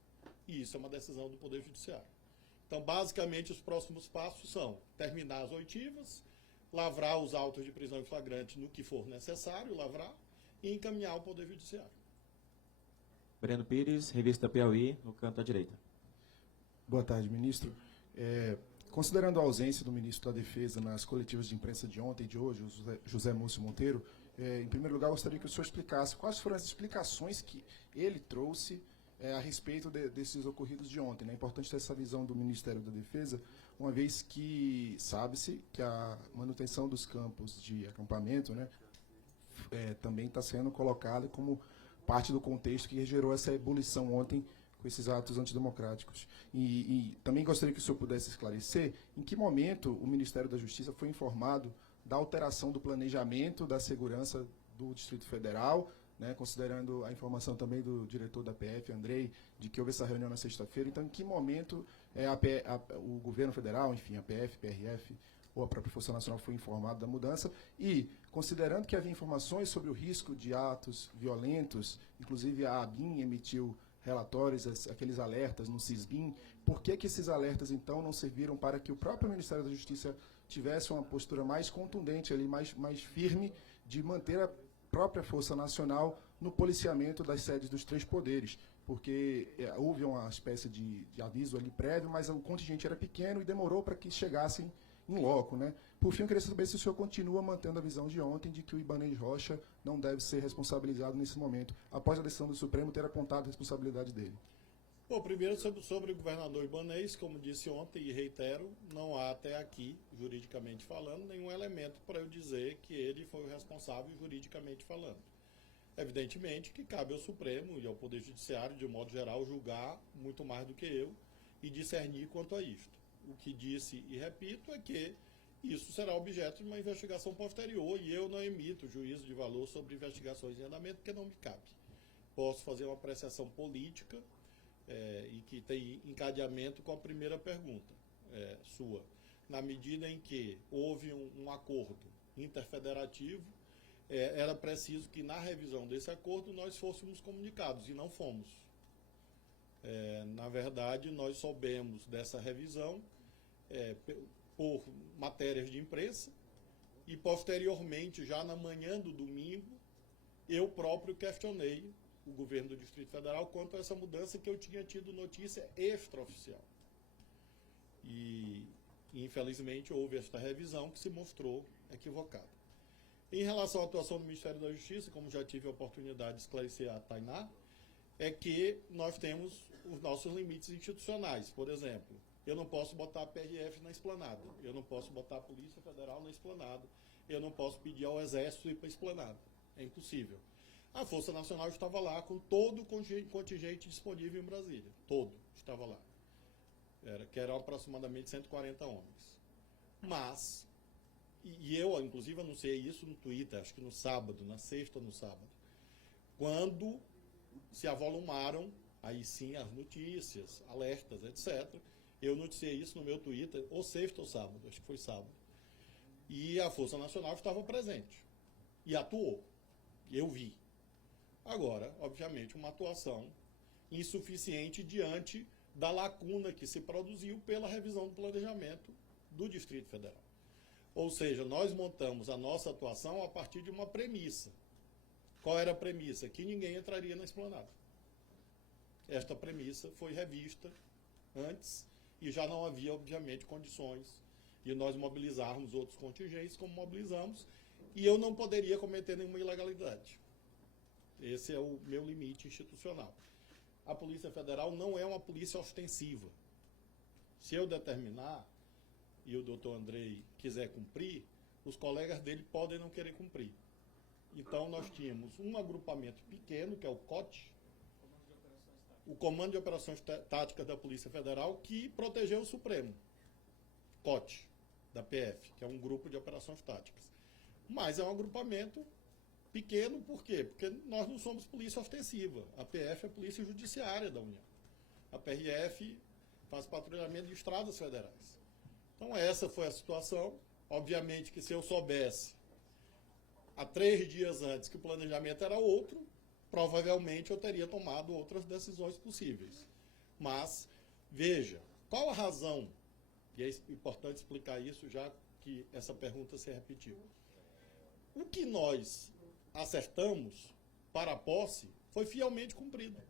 E isso é uma decisão do Poder Judiciário. Então, basicamente, os próximos passos são terminar as oitivas, lavrar os autos de prisão em flagrante no que for necessário, lavrar, e encaminhar ao Poder Judiciário. Breno Pires, Revista Piauí, no canto à direita. Boa tarde, ministro. Considerando a ausência do ministro da Defesa nas coletivas de imprensa de ontem e de hoje, o José Múcio Monteiro, em primeiro lugar, gostaria que o senhor explicasse quais foram as explicações que ele trouxe a respeito desses ocorridos de ontem. É importante ter essa visão do Ministério da Defesa, uma vez que sabe-se que a manutenção dos campos de acampamento também está sendo colocada como parte do contexto que gerou essa ebulição ontem com esses atos antidemocráticos. E também gostaria que o senhor pudesse esclarecer em que momento o Ministério da Justiça foi informado da alteração do planejamento da segurança do Distrito Federal, considerando a informação também do diretor da PF, Andrei, de que houve essa reunião na sexta-feira. Então, em que momento o governo federal, enfim, a PF, PRF, ou a própria Força Nacional foi informado da mudança? E, considerando que havia informações sobre o risco de atos violentos, inclusive a ABIN emitiu relatórios, aqueles alertas no CISBIN, por que esses alertas, então, não serviram para que o próprio Ministério da Justiça tivesse uma postura mais contundente, ali, mais firme, de manter a própria Força Nacional no policiamento das sedes dos 3 poderes? Porque houve uma espécie de aviso ali prévio, mas o contingente era pequeno e demorou para que chegassem em loco, Por fim, eu queria saber se o senhor continua mantendo a visão de ontem de que o Ibanez Rocha não deve ser responsabilizado nesse momento, após a decisão do Supremo ter apontado a responsabilidade dele. Bom, primeiro sobre o governador Ibanez, como disse ontem e reitero, não há até aqui, juridicamente falando, nenhum elemento para eu dizer que ele foi o responsável juridicamente falando. Evidentemente que cabe ao Supremo e ao Poder Judiciário, de um modo geral, julgar muito mais do que eu e discernir quanto a isto. O que disse e repito é que isso será objeto de uma investigação posterior e eu não emito juízo de valor sobre investigações em andamento porque não me cabe. Posso fazer uma apreciação política e que tem encadeamento com a primeira pergunta sua. Na medida em que houve um acordo interfederativo, era preciso que na revisão desse acordo nós fôssemos comunicados e não fomos. Na verdade, nós soubemos dessa revisão por matérias de imprensa e posteriormente, já na manhã do domingo, eu próprio questionei o governo do Distrito Federal quanto a essa mudança que eu tinha tido notícia extraoficial. E infelizmente houve esta revisão que se mostrou equivocada. Em relação à atuação do Ministério da Justiça, como já tive a oportunidade de esclarecer a Tainá, é que nós temos os nossos limites institucionais. Por exemplo, eu não posso botar a PRF na esplanada, eu não posso botar a Polícia Federal na esplanada, eu não posso pedir ao Exército ir para a esplanada. É impossível. A Força Nacional estava lá com todo o contingente disponível em Brasília. Todo estava lá. Que eram aproximadamente 140 homens. Mas, e eu, inclusive, anunciei isso no Twitter, acho que no sábado, na sexta ou no sábado, quando se avolumaram, aí sim, as notícias, alertas, etc., eu noticiei isso no meu Twitter, ou sexta ou sábado, acho que foi sábado. E a Força Nacional estava presente. E atuou. Eu vi. Agora, obviamente, uma atuação insuficiente diante da lacuna que se produziu pela revisão do planejamento do Distrito Federal. Ou seja, nós montamos a nossa atuação a partir de uma premissa. Qual era a premissa? Que ninguém entraria na esplanada. Esta premissa foi revista antes e já não havia, obviamente, condições de nós mobilizarmos outros contingentes como mobilizamos e eu não poderia cometer nenhuma ilegalidade. Esse é o meu limite institucional. A Polícia Federal não é uma polícia ostensiva. Se eu determinar e o doutor Andrei quiser cumprir, os colegas dele podem não querer cumprir. Então, nós tínhamos um agrupamento pequeno, que é o COT, o Comando de Operações Táticas da Polícia Federal, que protegeu o Supremo. COT, da PF, que é um grupo de operações táticas. Mas é um agrupamento pequeno, por quê? Porque nós não somos polícia ostensiva. A PF é a Polícia Judiciária da União. A PRF faz patrulhamento de estradas federais. Então, essa foi a situação. Obviamente que se eu soubesse há 3 dias antes que o planejamento era outro, provavelmente eu teria tomado outras decisões possíveis. Mas, veja, qual a razão, e é importante explicar isso já que essa pergunta se repetiu. O que nós acertamos para a posse foi fielmente cumprido.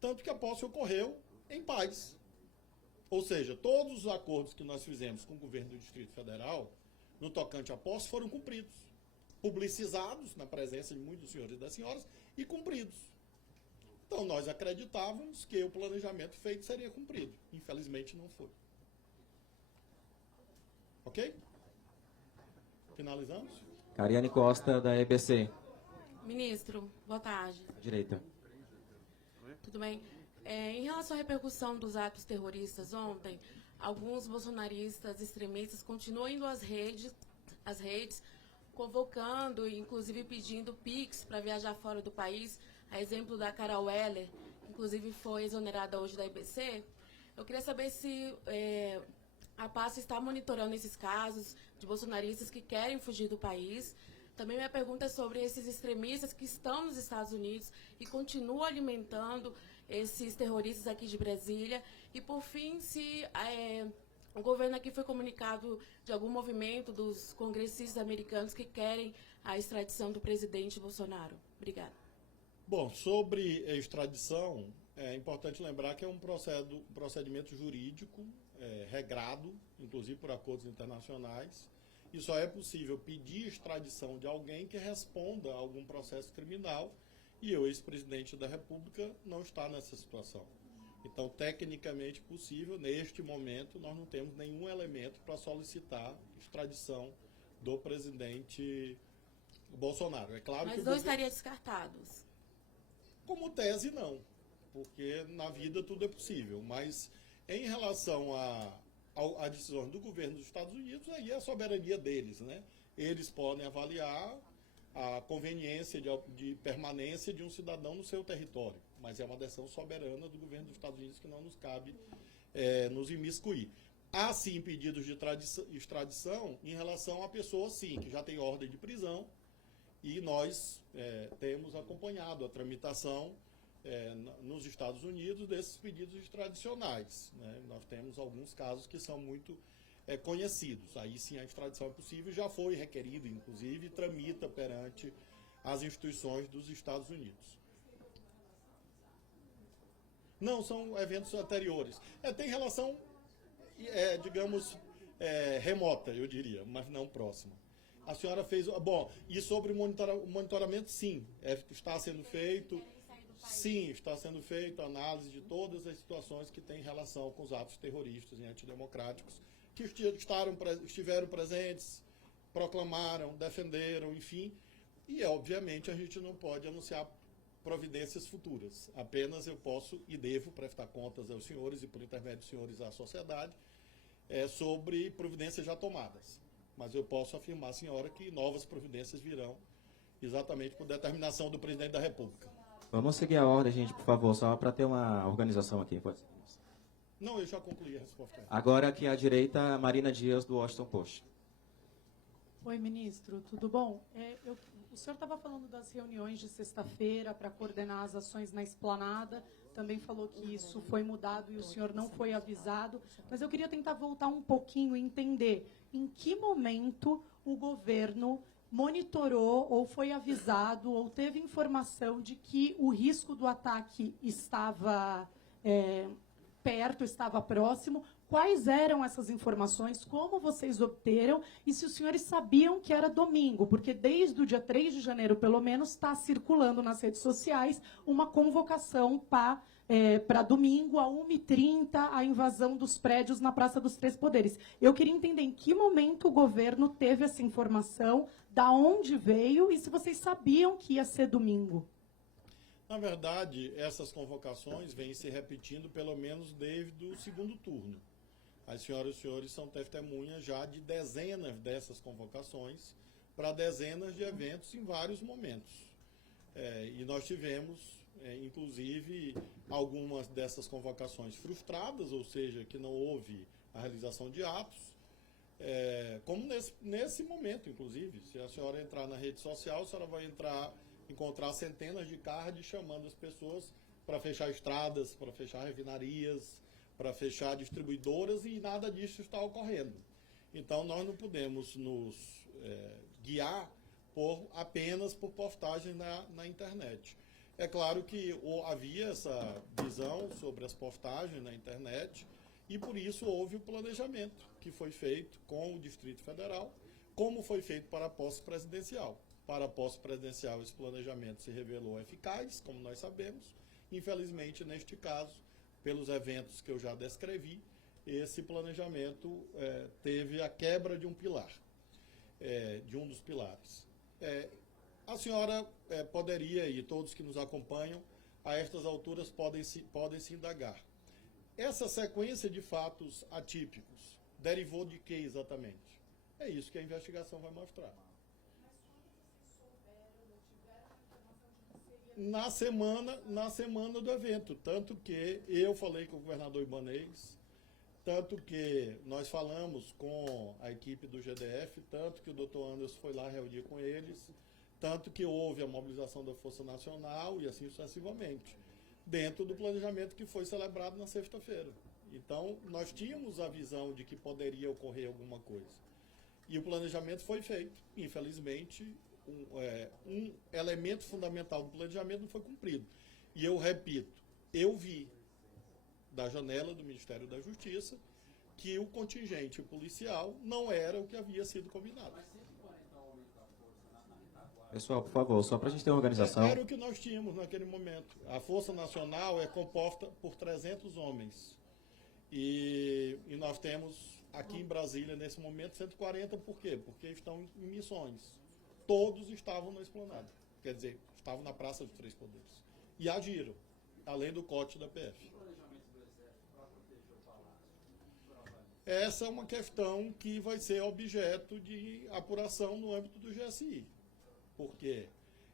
Tanto que a posse ocorreu em paz. Ou seja, todos os acordos que nós fizemos com o governo do Distrito Federal, no tocante à posse, foram cumpridos. Publicizados, na presença de muitos senhores e das senhoras, e cumpridos. Então, nós acreditávamos que o planejamento feito seria cumprido. Infelizmente, não foi. Ok? Finalizamos? Cariane Costa, da EBC. Ministro, boa tarde. À direita. Tudo bem? Em relação à repercussão dos atos terroristas ontem, alguns bolsonaristas extremistas continuam indo às redes, convocando, inclusive pedindo PIX para viajar fora do país, a exemplo da Carol Heller, que inclusive foi exonerada hoje da IBC. Eu queria saber se a pasta está monitorando esses casos de bolsonaristas que querem fugir do país. Também minha pergunta é sobre esses extremistas que estão nos Estados Unidos e continuam alimentando esses terroristas aqui de Brasília. E, por fim, se o governo aqui foi comunicado de algum movimento dos congressistas americanos que querem a extradição do presidente Bolsonaro. Obrigada. Bom, sobre a extradição, é importante lembrar que é um procedimento jurídico regrado, inclusive por acordos internacionais, e só é possível pedir extradição de alguém que responda a algum processo criminal, e o ex-presidente da República não está nessa situação. Então, tecnicamente possível, neste momento, nós não temos nenhum elemento para solicitar extradição do presidente Bolsonaro. É claro Mas que não estaria descartados? Como tese, não. porque na vida tudo é possível, mas em relação a decisões do governo dos Estados Unidos, aí é a soberania deles, né? Eles podem avaliar a conveniência de permanência de um cidadão no seu território, mas é uma decisão soberana do governo dos Estados Unidos que não nos cabe nos imiscuir. Há sim pedidos de extradição em relação a pessoas, sim, que já têm ordem de prisão, e nós temos acompanhado a tramitação nos Estados Unidos desses pedidos extradicionais, né? Nós temos alguns casos que são muito conhecidos. Aí sim a extradição é possível, já foi requerido, inclusive, e tramita perante as instituições dos Estados Unidos. Não, são eventos anteriores. Tem relação, digamos, remota, eu diria, mas não próxima. A senhora fez... Bom, e sobre o monitoramento, sim, está sendo feito... Sim, está sendo feita análise de todas as situações que têm relação com os atos terroristas e antidemocráticos que estiveram presentes, proclamaram, defenderam, enfim. E, obviamente, a gente não pode anunciar providências futuras. Apenas eu posso e devo prestar contas aos senhores e, por intermédio dos senhores, à sociedade, sobre providências já tomadas. Mas eu posso afirmar, senhora, que novas providências virão exatamente por determinação do presidente da República. Vamos seguir a ordem, gente, por favor, só para ter uma organização aqui. Pode ser. Não, eu já concluí a resposta. Agora aqui à direita, Marina Dias, do Washington Post. Oi, ministro, tudo bom? O senhor estava falando das reuniões de sexta-feira para coordenar as ações na Esplanada, também falou que isso foi mudado e o senhor não foi avisado, mas eu queria tentar voltar um pouquinho e entender em que momento o governo monitorou ou foi avisado ou teve informação de que o risco do ataque estava perto, estava próximo. Quais eram essas informações, como vocês obteram e se os senhores sabiam que era domingo, porque desde o dia 3 de janeiro, pelo menos, está circulando nas redes sociais uma convocação para domingo, a 1h30, a invasão dos prédios na Praça dos Três Poderes. Eu queria entender em que momento o governo teve essa informação, da onde veio e se vocês sabiam que ia ser domingo. Na verdade, essas convocações vêm se repetindo pelo menos desde o segundo turno. As senhoras e os senhores são testemunhas já de dezenas dessas convocações para dezenas de eventos em vários momentos. E nós tivemos, inclusive, algumas dessas convocações frustradas, ou seja, que não houve a realização de atos, como nesse momento, inclusive. Se a senhora entrar na rede social, a senhora vai encontrar centenas de cards chamando as pessoas para fechar estradas, para fechar refinarias, para fechar distribuidoras, e nada disso está ocorrendo. Então, nós não podemos nos guiar apenas por postagens na internet. É claro que havia essa visão sobre as postagens na internet, e por isso houve o planejamento que foi feito com o Distrito Federal, como foi feito para a posse presidencial. Para a posse presidencial, esse planejamento se revelou eficaz, como nós sabemos. Infelizmente, neste caso, pelos eventos que eu já descrevi, esse planejamento teve a quebra de um pilar, de um dos pilares. A senhora poderia, e todos que nos acompanham, a estas alturas podem se indagar. Essa sequência de fatos atípicos derivou de que exatamente? É isso que a investigação vai mostrar. Na semana do evento, tanto que eu falei com o governador Ibanez, tanto que nós falamos com a equipe do GDF, tanto que o doutor Anderson foi lá reunir com eles, tanto que houve a mobilização da Força Nacional e assim sucessivamente, dentro do planejamento que foi celebrado na sexta-feira. Então, nós tínhamos a visão de que poderia ocorrer alguma coisa. E o planejamento foi feito. Infelizmente, um elemento fundamental do planejamento não foi cumprido. E eu repito, eu vi da janela do Ministério da Justiça que o contingente policial não era o que havia sido combinado. Pessoal, por favor, só para a gente ter uma organização. Era o que nós tínhamos naquele momento. A Força Nacional é composta por 300 homens. E nós temos aqui em Brasília, nesse momento, 140. Por quê? Porque estão em missões. Todos estavam na esplanada. Quer dizer, estavam na Praça dos Três Poderes. E agiram. além do COT da PF. Essa é uma questão que vai ser objeto de apuração no âmbito do GSI, porque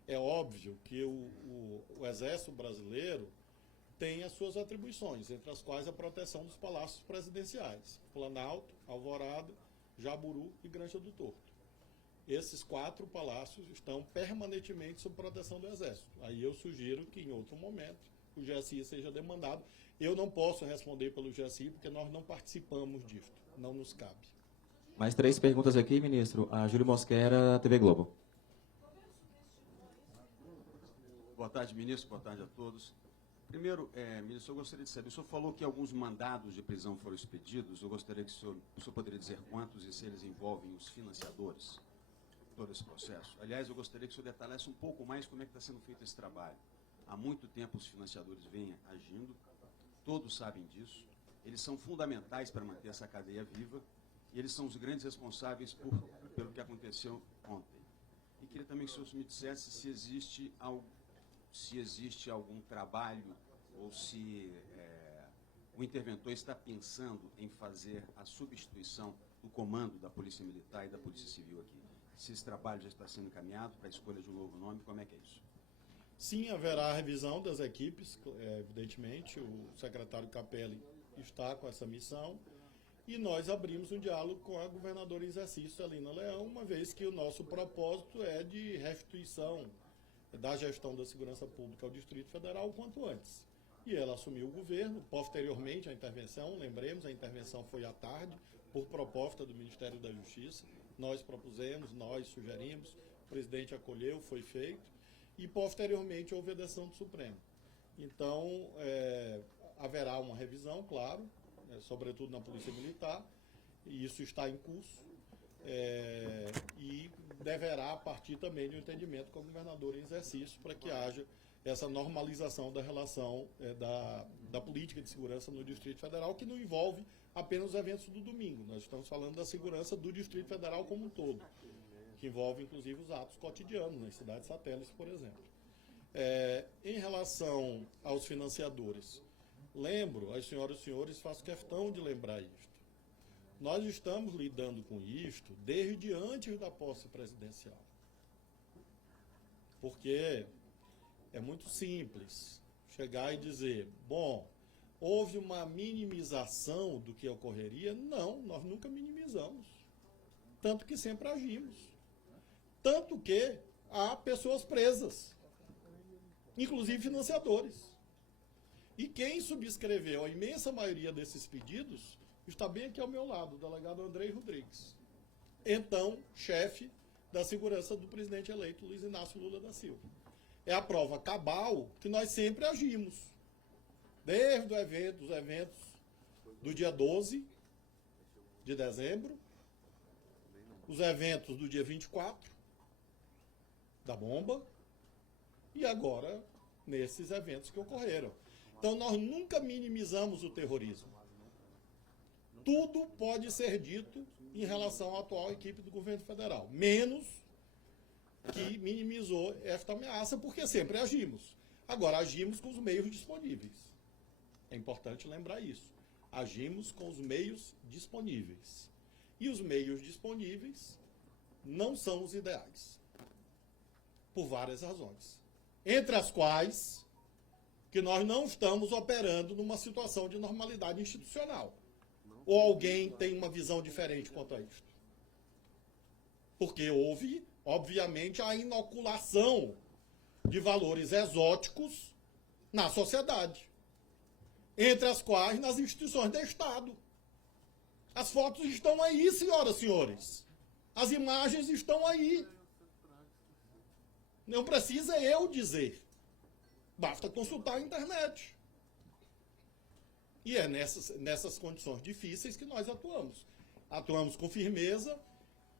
é óbvio que o Exército Brasileiro tem as suas atribuições, entre as quais a proteção dos palácios presidenciais, Planalto, Alvorada, Jaburu e Granja do Torto. Esses 4 palácios estão permanentemente sob proteção do Exército. Aí eu sugiro que em outro momento o GSI seja demandado. Eu não posso responder pelo GSI porque nós não participamos disso, não nos cabe. Mais 3 perguntas aqui, ministro. A Júlio Mosquera, TV Globo. Boa tarde, ministro. Boa tarde a todos. Primeiro, ministro, eu gostaria de saber, o senhor falou que alguns mandados de prisão foram expedidos. Eu gostaria que o senhor poderia dizer quantos e se eles envolvem os financiadores, todo esse processo. Aliás, eu gostaria que o senhor detalhasse um pouco mais como é que está sendo feito esse trabalho. Há muito tempo os financiadores vêm agindo, todos sabem disso, eles são fundamentais para manter essa cadeia viva e eles são os grandes responsáveis pelo que aconteceu ontem. E queria também que o senhor me dissesse se existe algum trabalho ou se o interventor está pensando em fazer a substituição do comando da Polícia Militar e da Polícia Civil aqui. Se esse trabalho já está sendo encaminhado para a escolha de um novo nome, como é que é isso? Sim, haverá revisão das equipes, evidentemente, o secretário Capelli está com essa missão, e nós abrimos um diálogo com a governadora em exercício, Celina Leão, uma vez que o nosso propósito é de restituição da gestão da segurança pública ao Distrito Federal o quanto antes. E ela assumiu o governo, posteriormente à intervenção, lembremos, a intervenção foi à tarde, por proposta do Ministério da Justiça, nós propusemos, nós sugerimos, o presidente acolheu, foi feito, e posteriormente houve a decisão do Supremo. Então, haverá uma revisão, claro, sobretudo na Polícia Militar, e isso está em curso, e deverá partir também de um entendimento com o governador em exercício para que haja essa normalização da relação da política de segurança no Distrito Federal, que não envolve apenas os eventos do domingo. Nós estamos falando da segurança do Distrito Federal como um todo, que envolve inclusive os atos cotidianos nas cidades satélites, por exemplo. Em relação aos financiadores, lembro, as senhoras e senhores, faço questão de lembrar isto. Nós estamos lidando com isto desde antes da posse presidencial. Porque é muito simples chegar e dizer, bom, houve uma minimização do que ocorreria? Não, nós nunca minimizamos. Tanto que sempre agimos. Tanto que há pessoas presas, inclusive financiadores. E quem subscreveu a imensa maioria desses pedidos está bem aqui ao meu lado, o delegado Andrei Rodrigues, então chefe da segurança do presidente eleito Luiz Inácio Lula da Silva. É a prova cabal que nós sempre agimos, desde os eventos do dia 12 de dezembro, os eventos do dia 24, da bomba, e agora nesses eventos que ocorreram. Então nós nunca minimizamos o terrorismo. Tudo pode ser dito em relação à atual equipe do governo federal, menos que minimizou esta ameaça, porque sempre agimos. Agora, agimos com os meios disponíveis. É importante lembrar isso. Agimos com os meios disponíveis. E os meios disponíveis não são os ideais, por várias razões. Entre as quais, que nós não estamos operando numa situação de normalidade institucional. Ou alguém tem uma visão diferente quanto a isso? Porque houve, obviamente, a inoculação de valores exóticos na sociedade, entre as quais nas instituições do Estado. As fotos estão aí, senhoras e senhores. As imagens estão aí. Não precisa eu dizer. Basta consultar a internet. E é nessas condições difíceis que nós atuamos. Atuamos com firmeza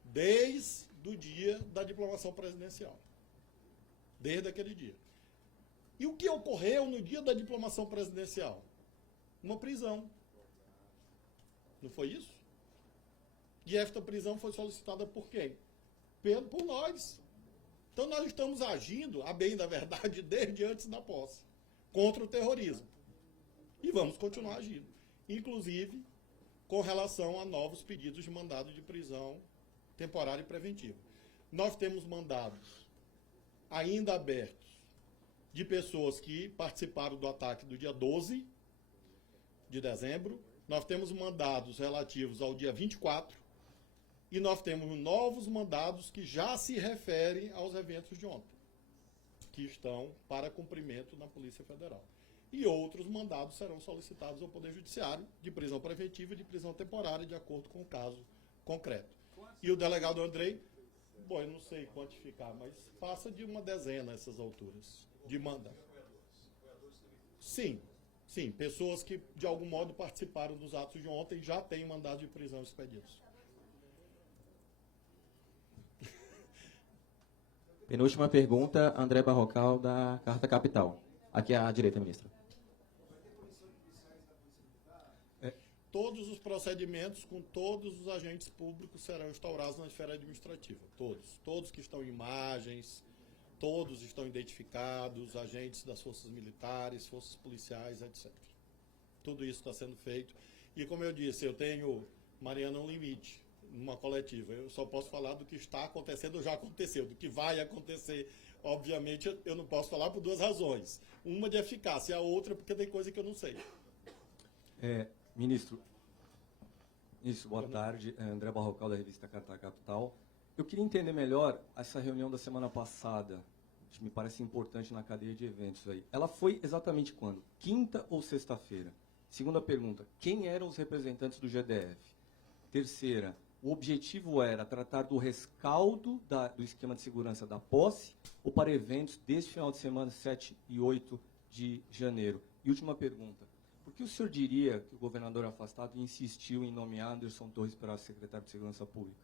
desde o dia da diplomação presidencial. Desde aquele dia. E o que ocorreu no dia da diplomação presidencial? Uma prisão. Não foi isso? E esta prisão foi solicitada por quem? Por nós. Então nós estamos agindo, a bem da verdade, desde antes da posse. contra o terrorismo. E vamos continuar agindo. Inclusive, com relação a novos pedidos de mandado de prisão temporária e preventiva. Nós temos mandados ainda abertos de pessoas que participaram do ataque do dia 12 de dezembro. Nós temos mandados relativos ao dia 24 e nós temos novos mandados que já se referem aos eventos de ontem, que estão para cumprimento na Polícia Federal. E outros mandados serão solicitados ao Poder Judiciário de prisão preventiva e de prisão temporária, de acordo com o caso concreto. E o delegado Andrei, bom, eu não sei quantificar, mas passa de uma dezena essas alturas de mandado. Sim, sim, pessoas que de algum modo participaram dos atos de ontem já têm mandado de prisão expedidos. Penúltima pergunta, André Barrocal, da Carta Capital. Aqui à direita, ministro. Todos os procedimentos com todos os agentes públicos serão instaurados na esfera administrativa. Todos. Todos que estão em imagens, todos estão identificados, agentes das forças militares, forças policiais, etc. Tudo isso está sendo feito. E como eu disse, eu tenho, Mariana, um limite numa coletiva. Eu só posso falar do que está acontecendo ou já aconteceu, do que vai acontecer. Obviamente, eu não posso falar por duas razões. Uma de eficácia, a outra porque tem coisa que eu não sei. Ministro, boa tarde. André Barrocal, da revista Carta Capital. Eu queria entender melhor essa reunião da semana passada, que me parece importante na cadeia de eventos aí. Ela foi exatamente quando? Quinta ou sexta-feira? Segunda pergunta, quem eram os representantes do GDF? Terceira, o objetivo era tratar do rescaldo do esquema de segurança da posse ou para eventos deste final de semana, 7 e 8 de janeiro? E última pergunta, por que o senhor diria que o governador afastado insistiu em nomear Anderson Torres para secretário de Segurança Pública?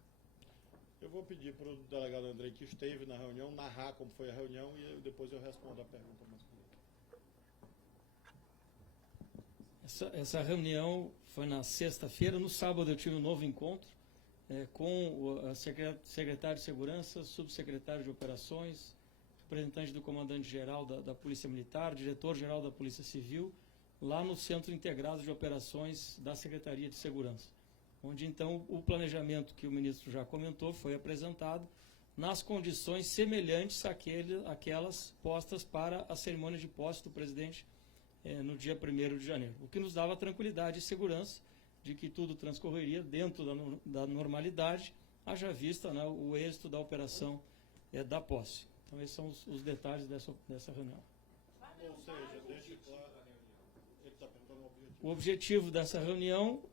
Eu vou pedir para o delegado Andrei, que esteve na reunião, narrar como foi a reunião e depois eu respondo a pergunta mais política. Essa reunião foi na sexta-feira. No sábado eu tive um novo encontro com o secretário de Segurança, subsecretário de Operações, representante do comandante-geral da Polícia Militar, diretor-geral da Polícia Civil, lá no Centro Integrado de Operações da Secretaria de Segurança, onde então o planejamento que o ministro já comentou foi apresentado nas condições semelhantes àquelas postas para a cerimônia de posse do presidente no dia 1º de janeiro, o que nos dava tranquilidade e segurança de que tudo transcorreria dentro da normalidade, haja vista, né, o êxito da operação da posse. Então esses são os detalhes dessa reunião. Ou seja, deixe claro, ele está perguntando o objetivo. O objetivo dessa reunião,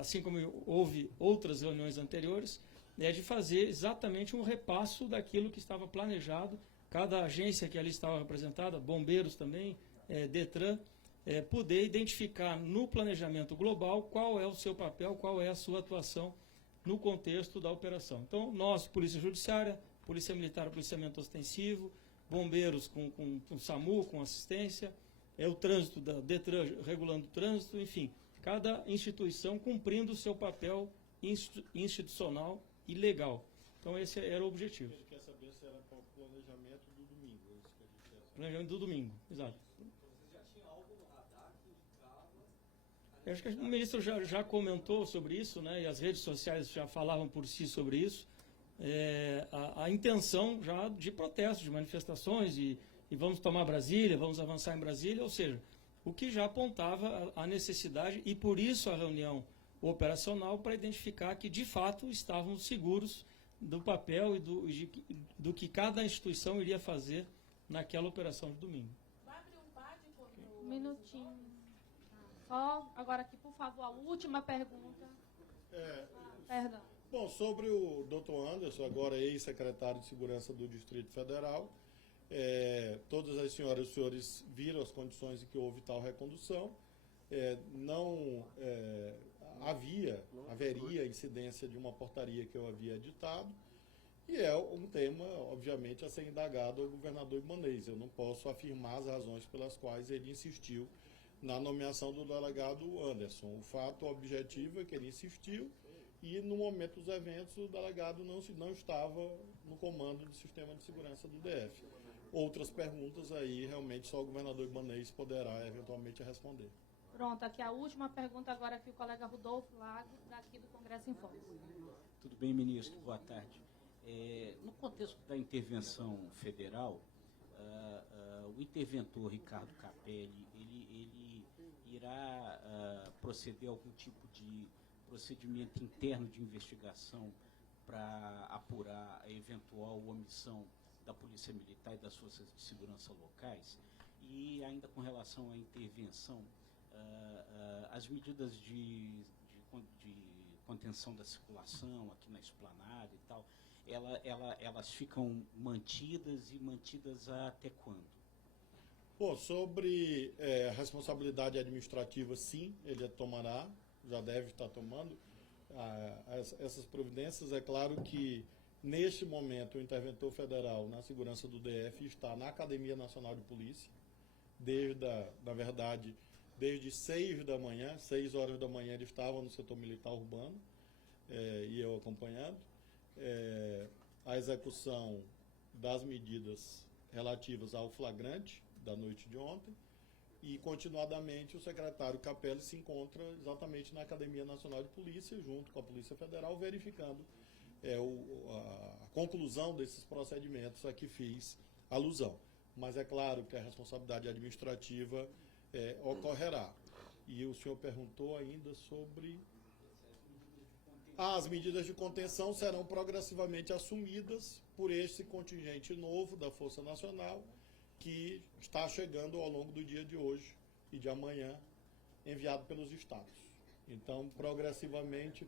assim como houve outras reuniões anteriores, é de fazer exatamente um repasso daquilo que estava planejado. Cada agência que ali estava representada, bombeiros também, Detran, poder identificar no planejamento global qual é o seu papel, qual é a sua atuação no contexto da operação. Então, nós, Polícia Judiciária, Polícia Militar, policiamento ostensivo, bombeiros com SAMU, com assistência, o trânsito da Detran regulando o trânsito, enfim, cada instituição cumprindo o seu papel institucional e legal. Então, esse era o objetivo. Ele quer saber se era para o planejamento do domingo. É isso que a gente quer saber. Planejamento do domingo, exato. Eu acho que o ministro já comentou sobre isso, né, e as redes sociais já falavam por si sobre isso. A intenção já de protesto, de manifestações, e vamos tomar Brasília, vamos avançar em Brasília, ou seja, o que já apontava a necessidade, e por isso a reunião operacional, para identificar que, de fato, estávamos seguros do papel e do que cada instituição iria fazer naquela operação de domingo. Vai abrir um PAD, um minutinho. Agora aqui, por favor, a última pergunta. Perdão. Bom, sobre o Dr. Anderson, agora ex-secretário de Segurança do Distrito Federal, todas as senhoras e os senhores viram as condições em que houve tal recondução. Não haveria incidência de uma portaria que eu havia editado, e é um tema, obviamente, a ser indagado ao governador Ibanez. Eu não posso afirmar as razões pelas quais ele insistiu na nomeação do delegado Anderson. O fato objetivo é que ele insistiu e, no momento dos eventos, o delegado não estava no comando do sistema de segurança do DF. outras perguntas aí, realmente só o governador Ibanez poderá eventualmente responder. Pronto, aqui a última pergunta agora aqui o colega Rodolfo Lago, daqui do Congresso em Foco. Tudo bem, ministro? Boa tarde. No contexto da intervenção federal, o interventor Ricardo Capelli, ele irá proceder a algum tipo de procedimento interno de investigação para apurar a eventual omissão da Polícia Militar e das Forças de Segurança locais? E ainda com relação à intervenção, as medidas de contenção da circulação aqui na esplanada e tal, elas ficam mantidas e mantidas até quando? Bom, sobre a responsabilidade administrativa, sim, ele tomará, já deve estar tomando essas providências. É claro que, neste momento, o interventor federal na segurança do DF está na Academia Nacional de Polícia, na verdade, desde 6 horas da manhã ele estava no setor militar urbano, e eu acompanhando. A execução das medidas relativas ao flagrante da noite de ontem, e continuadamente o secretário Capelli se encontra exatamente na Academia Nacional de Polícia, junto com a Polícia Federal, verificando a conclusão desses procedimentos a que fiz alusão. Mas é claro que a responsabilidade administrativa ocorrerá. E o senhor perguntou ainda sobre... As medidas de contenção serão progressivamente assumidas por este contingente novo da Força Nacional, que está chegando ao longo do dia de hoje e de amanhã, enviado pelos estados. Então, progressivamente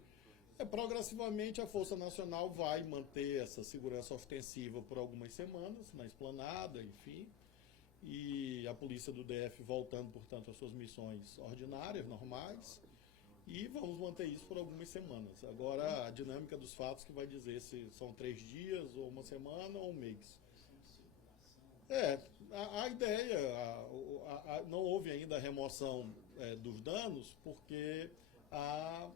a Força Nacional vai manter essa segurança ostensiva por algumas semanas, na esplanada, enfim, e a Polícia do DF voltando, portanto, às suas missões ordinárias, normais, e vamos manter isso por algumas semanas. Agora, a dinâmica dos fatos que vai dizer se são 3 dias, ou uma semana, ou um mês. A ideia, não houve ainda a remoção dos danos, porque há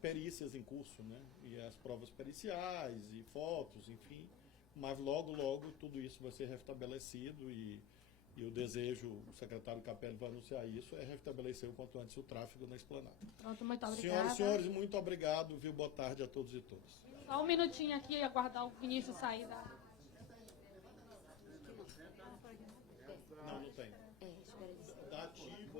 perícias em curso, né? E as provas periciais, e fotos, enfim, mas logo tudo isso vai ser restabelecido, e o desejo, o secretário Capelli vai anunciar isso, é restabelecer o quanto antes o tráfego na esplanada. Pronto, muito obrigada. Senhoras e senhores, muito obrigado, viu? Boa tarde a todos e todas. Só um minutinho aqui, aguardar o Vinícius sair da... Não tem. Espera aí. Da TIC.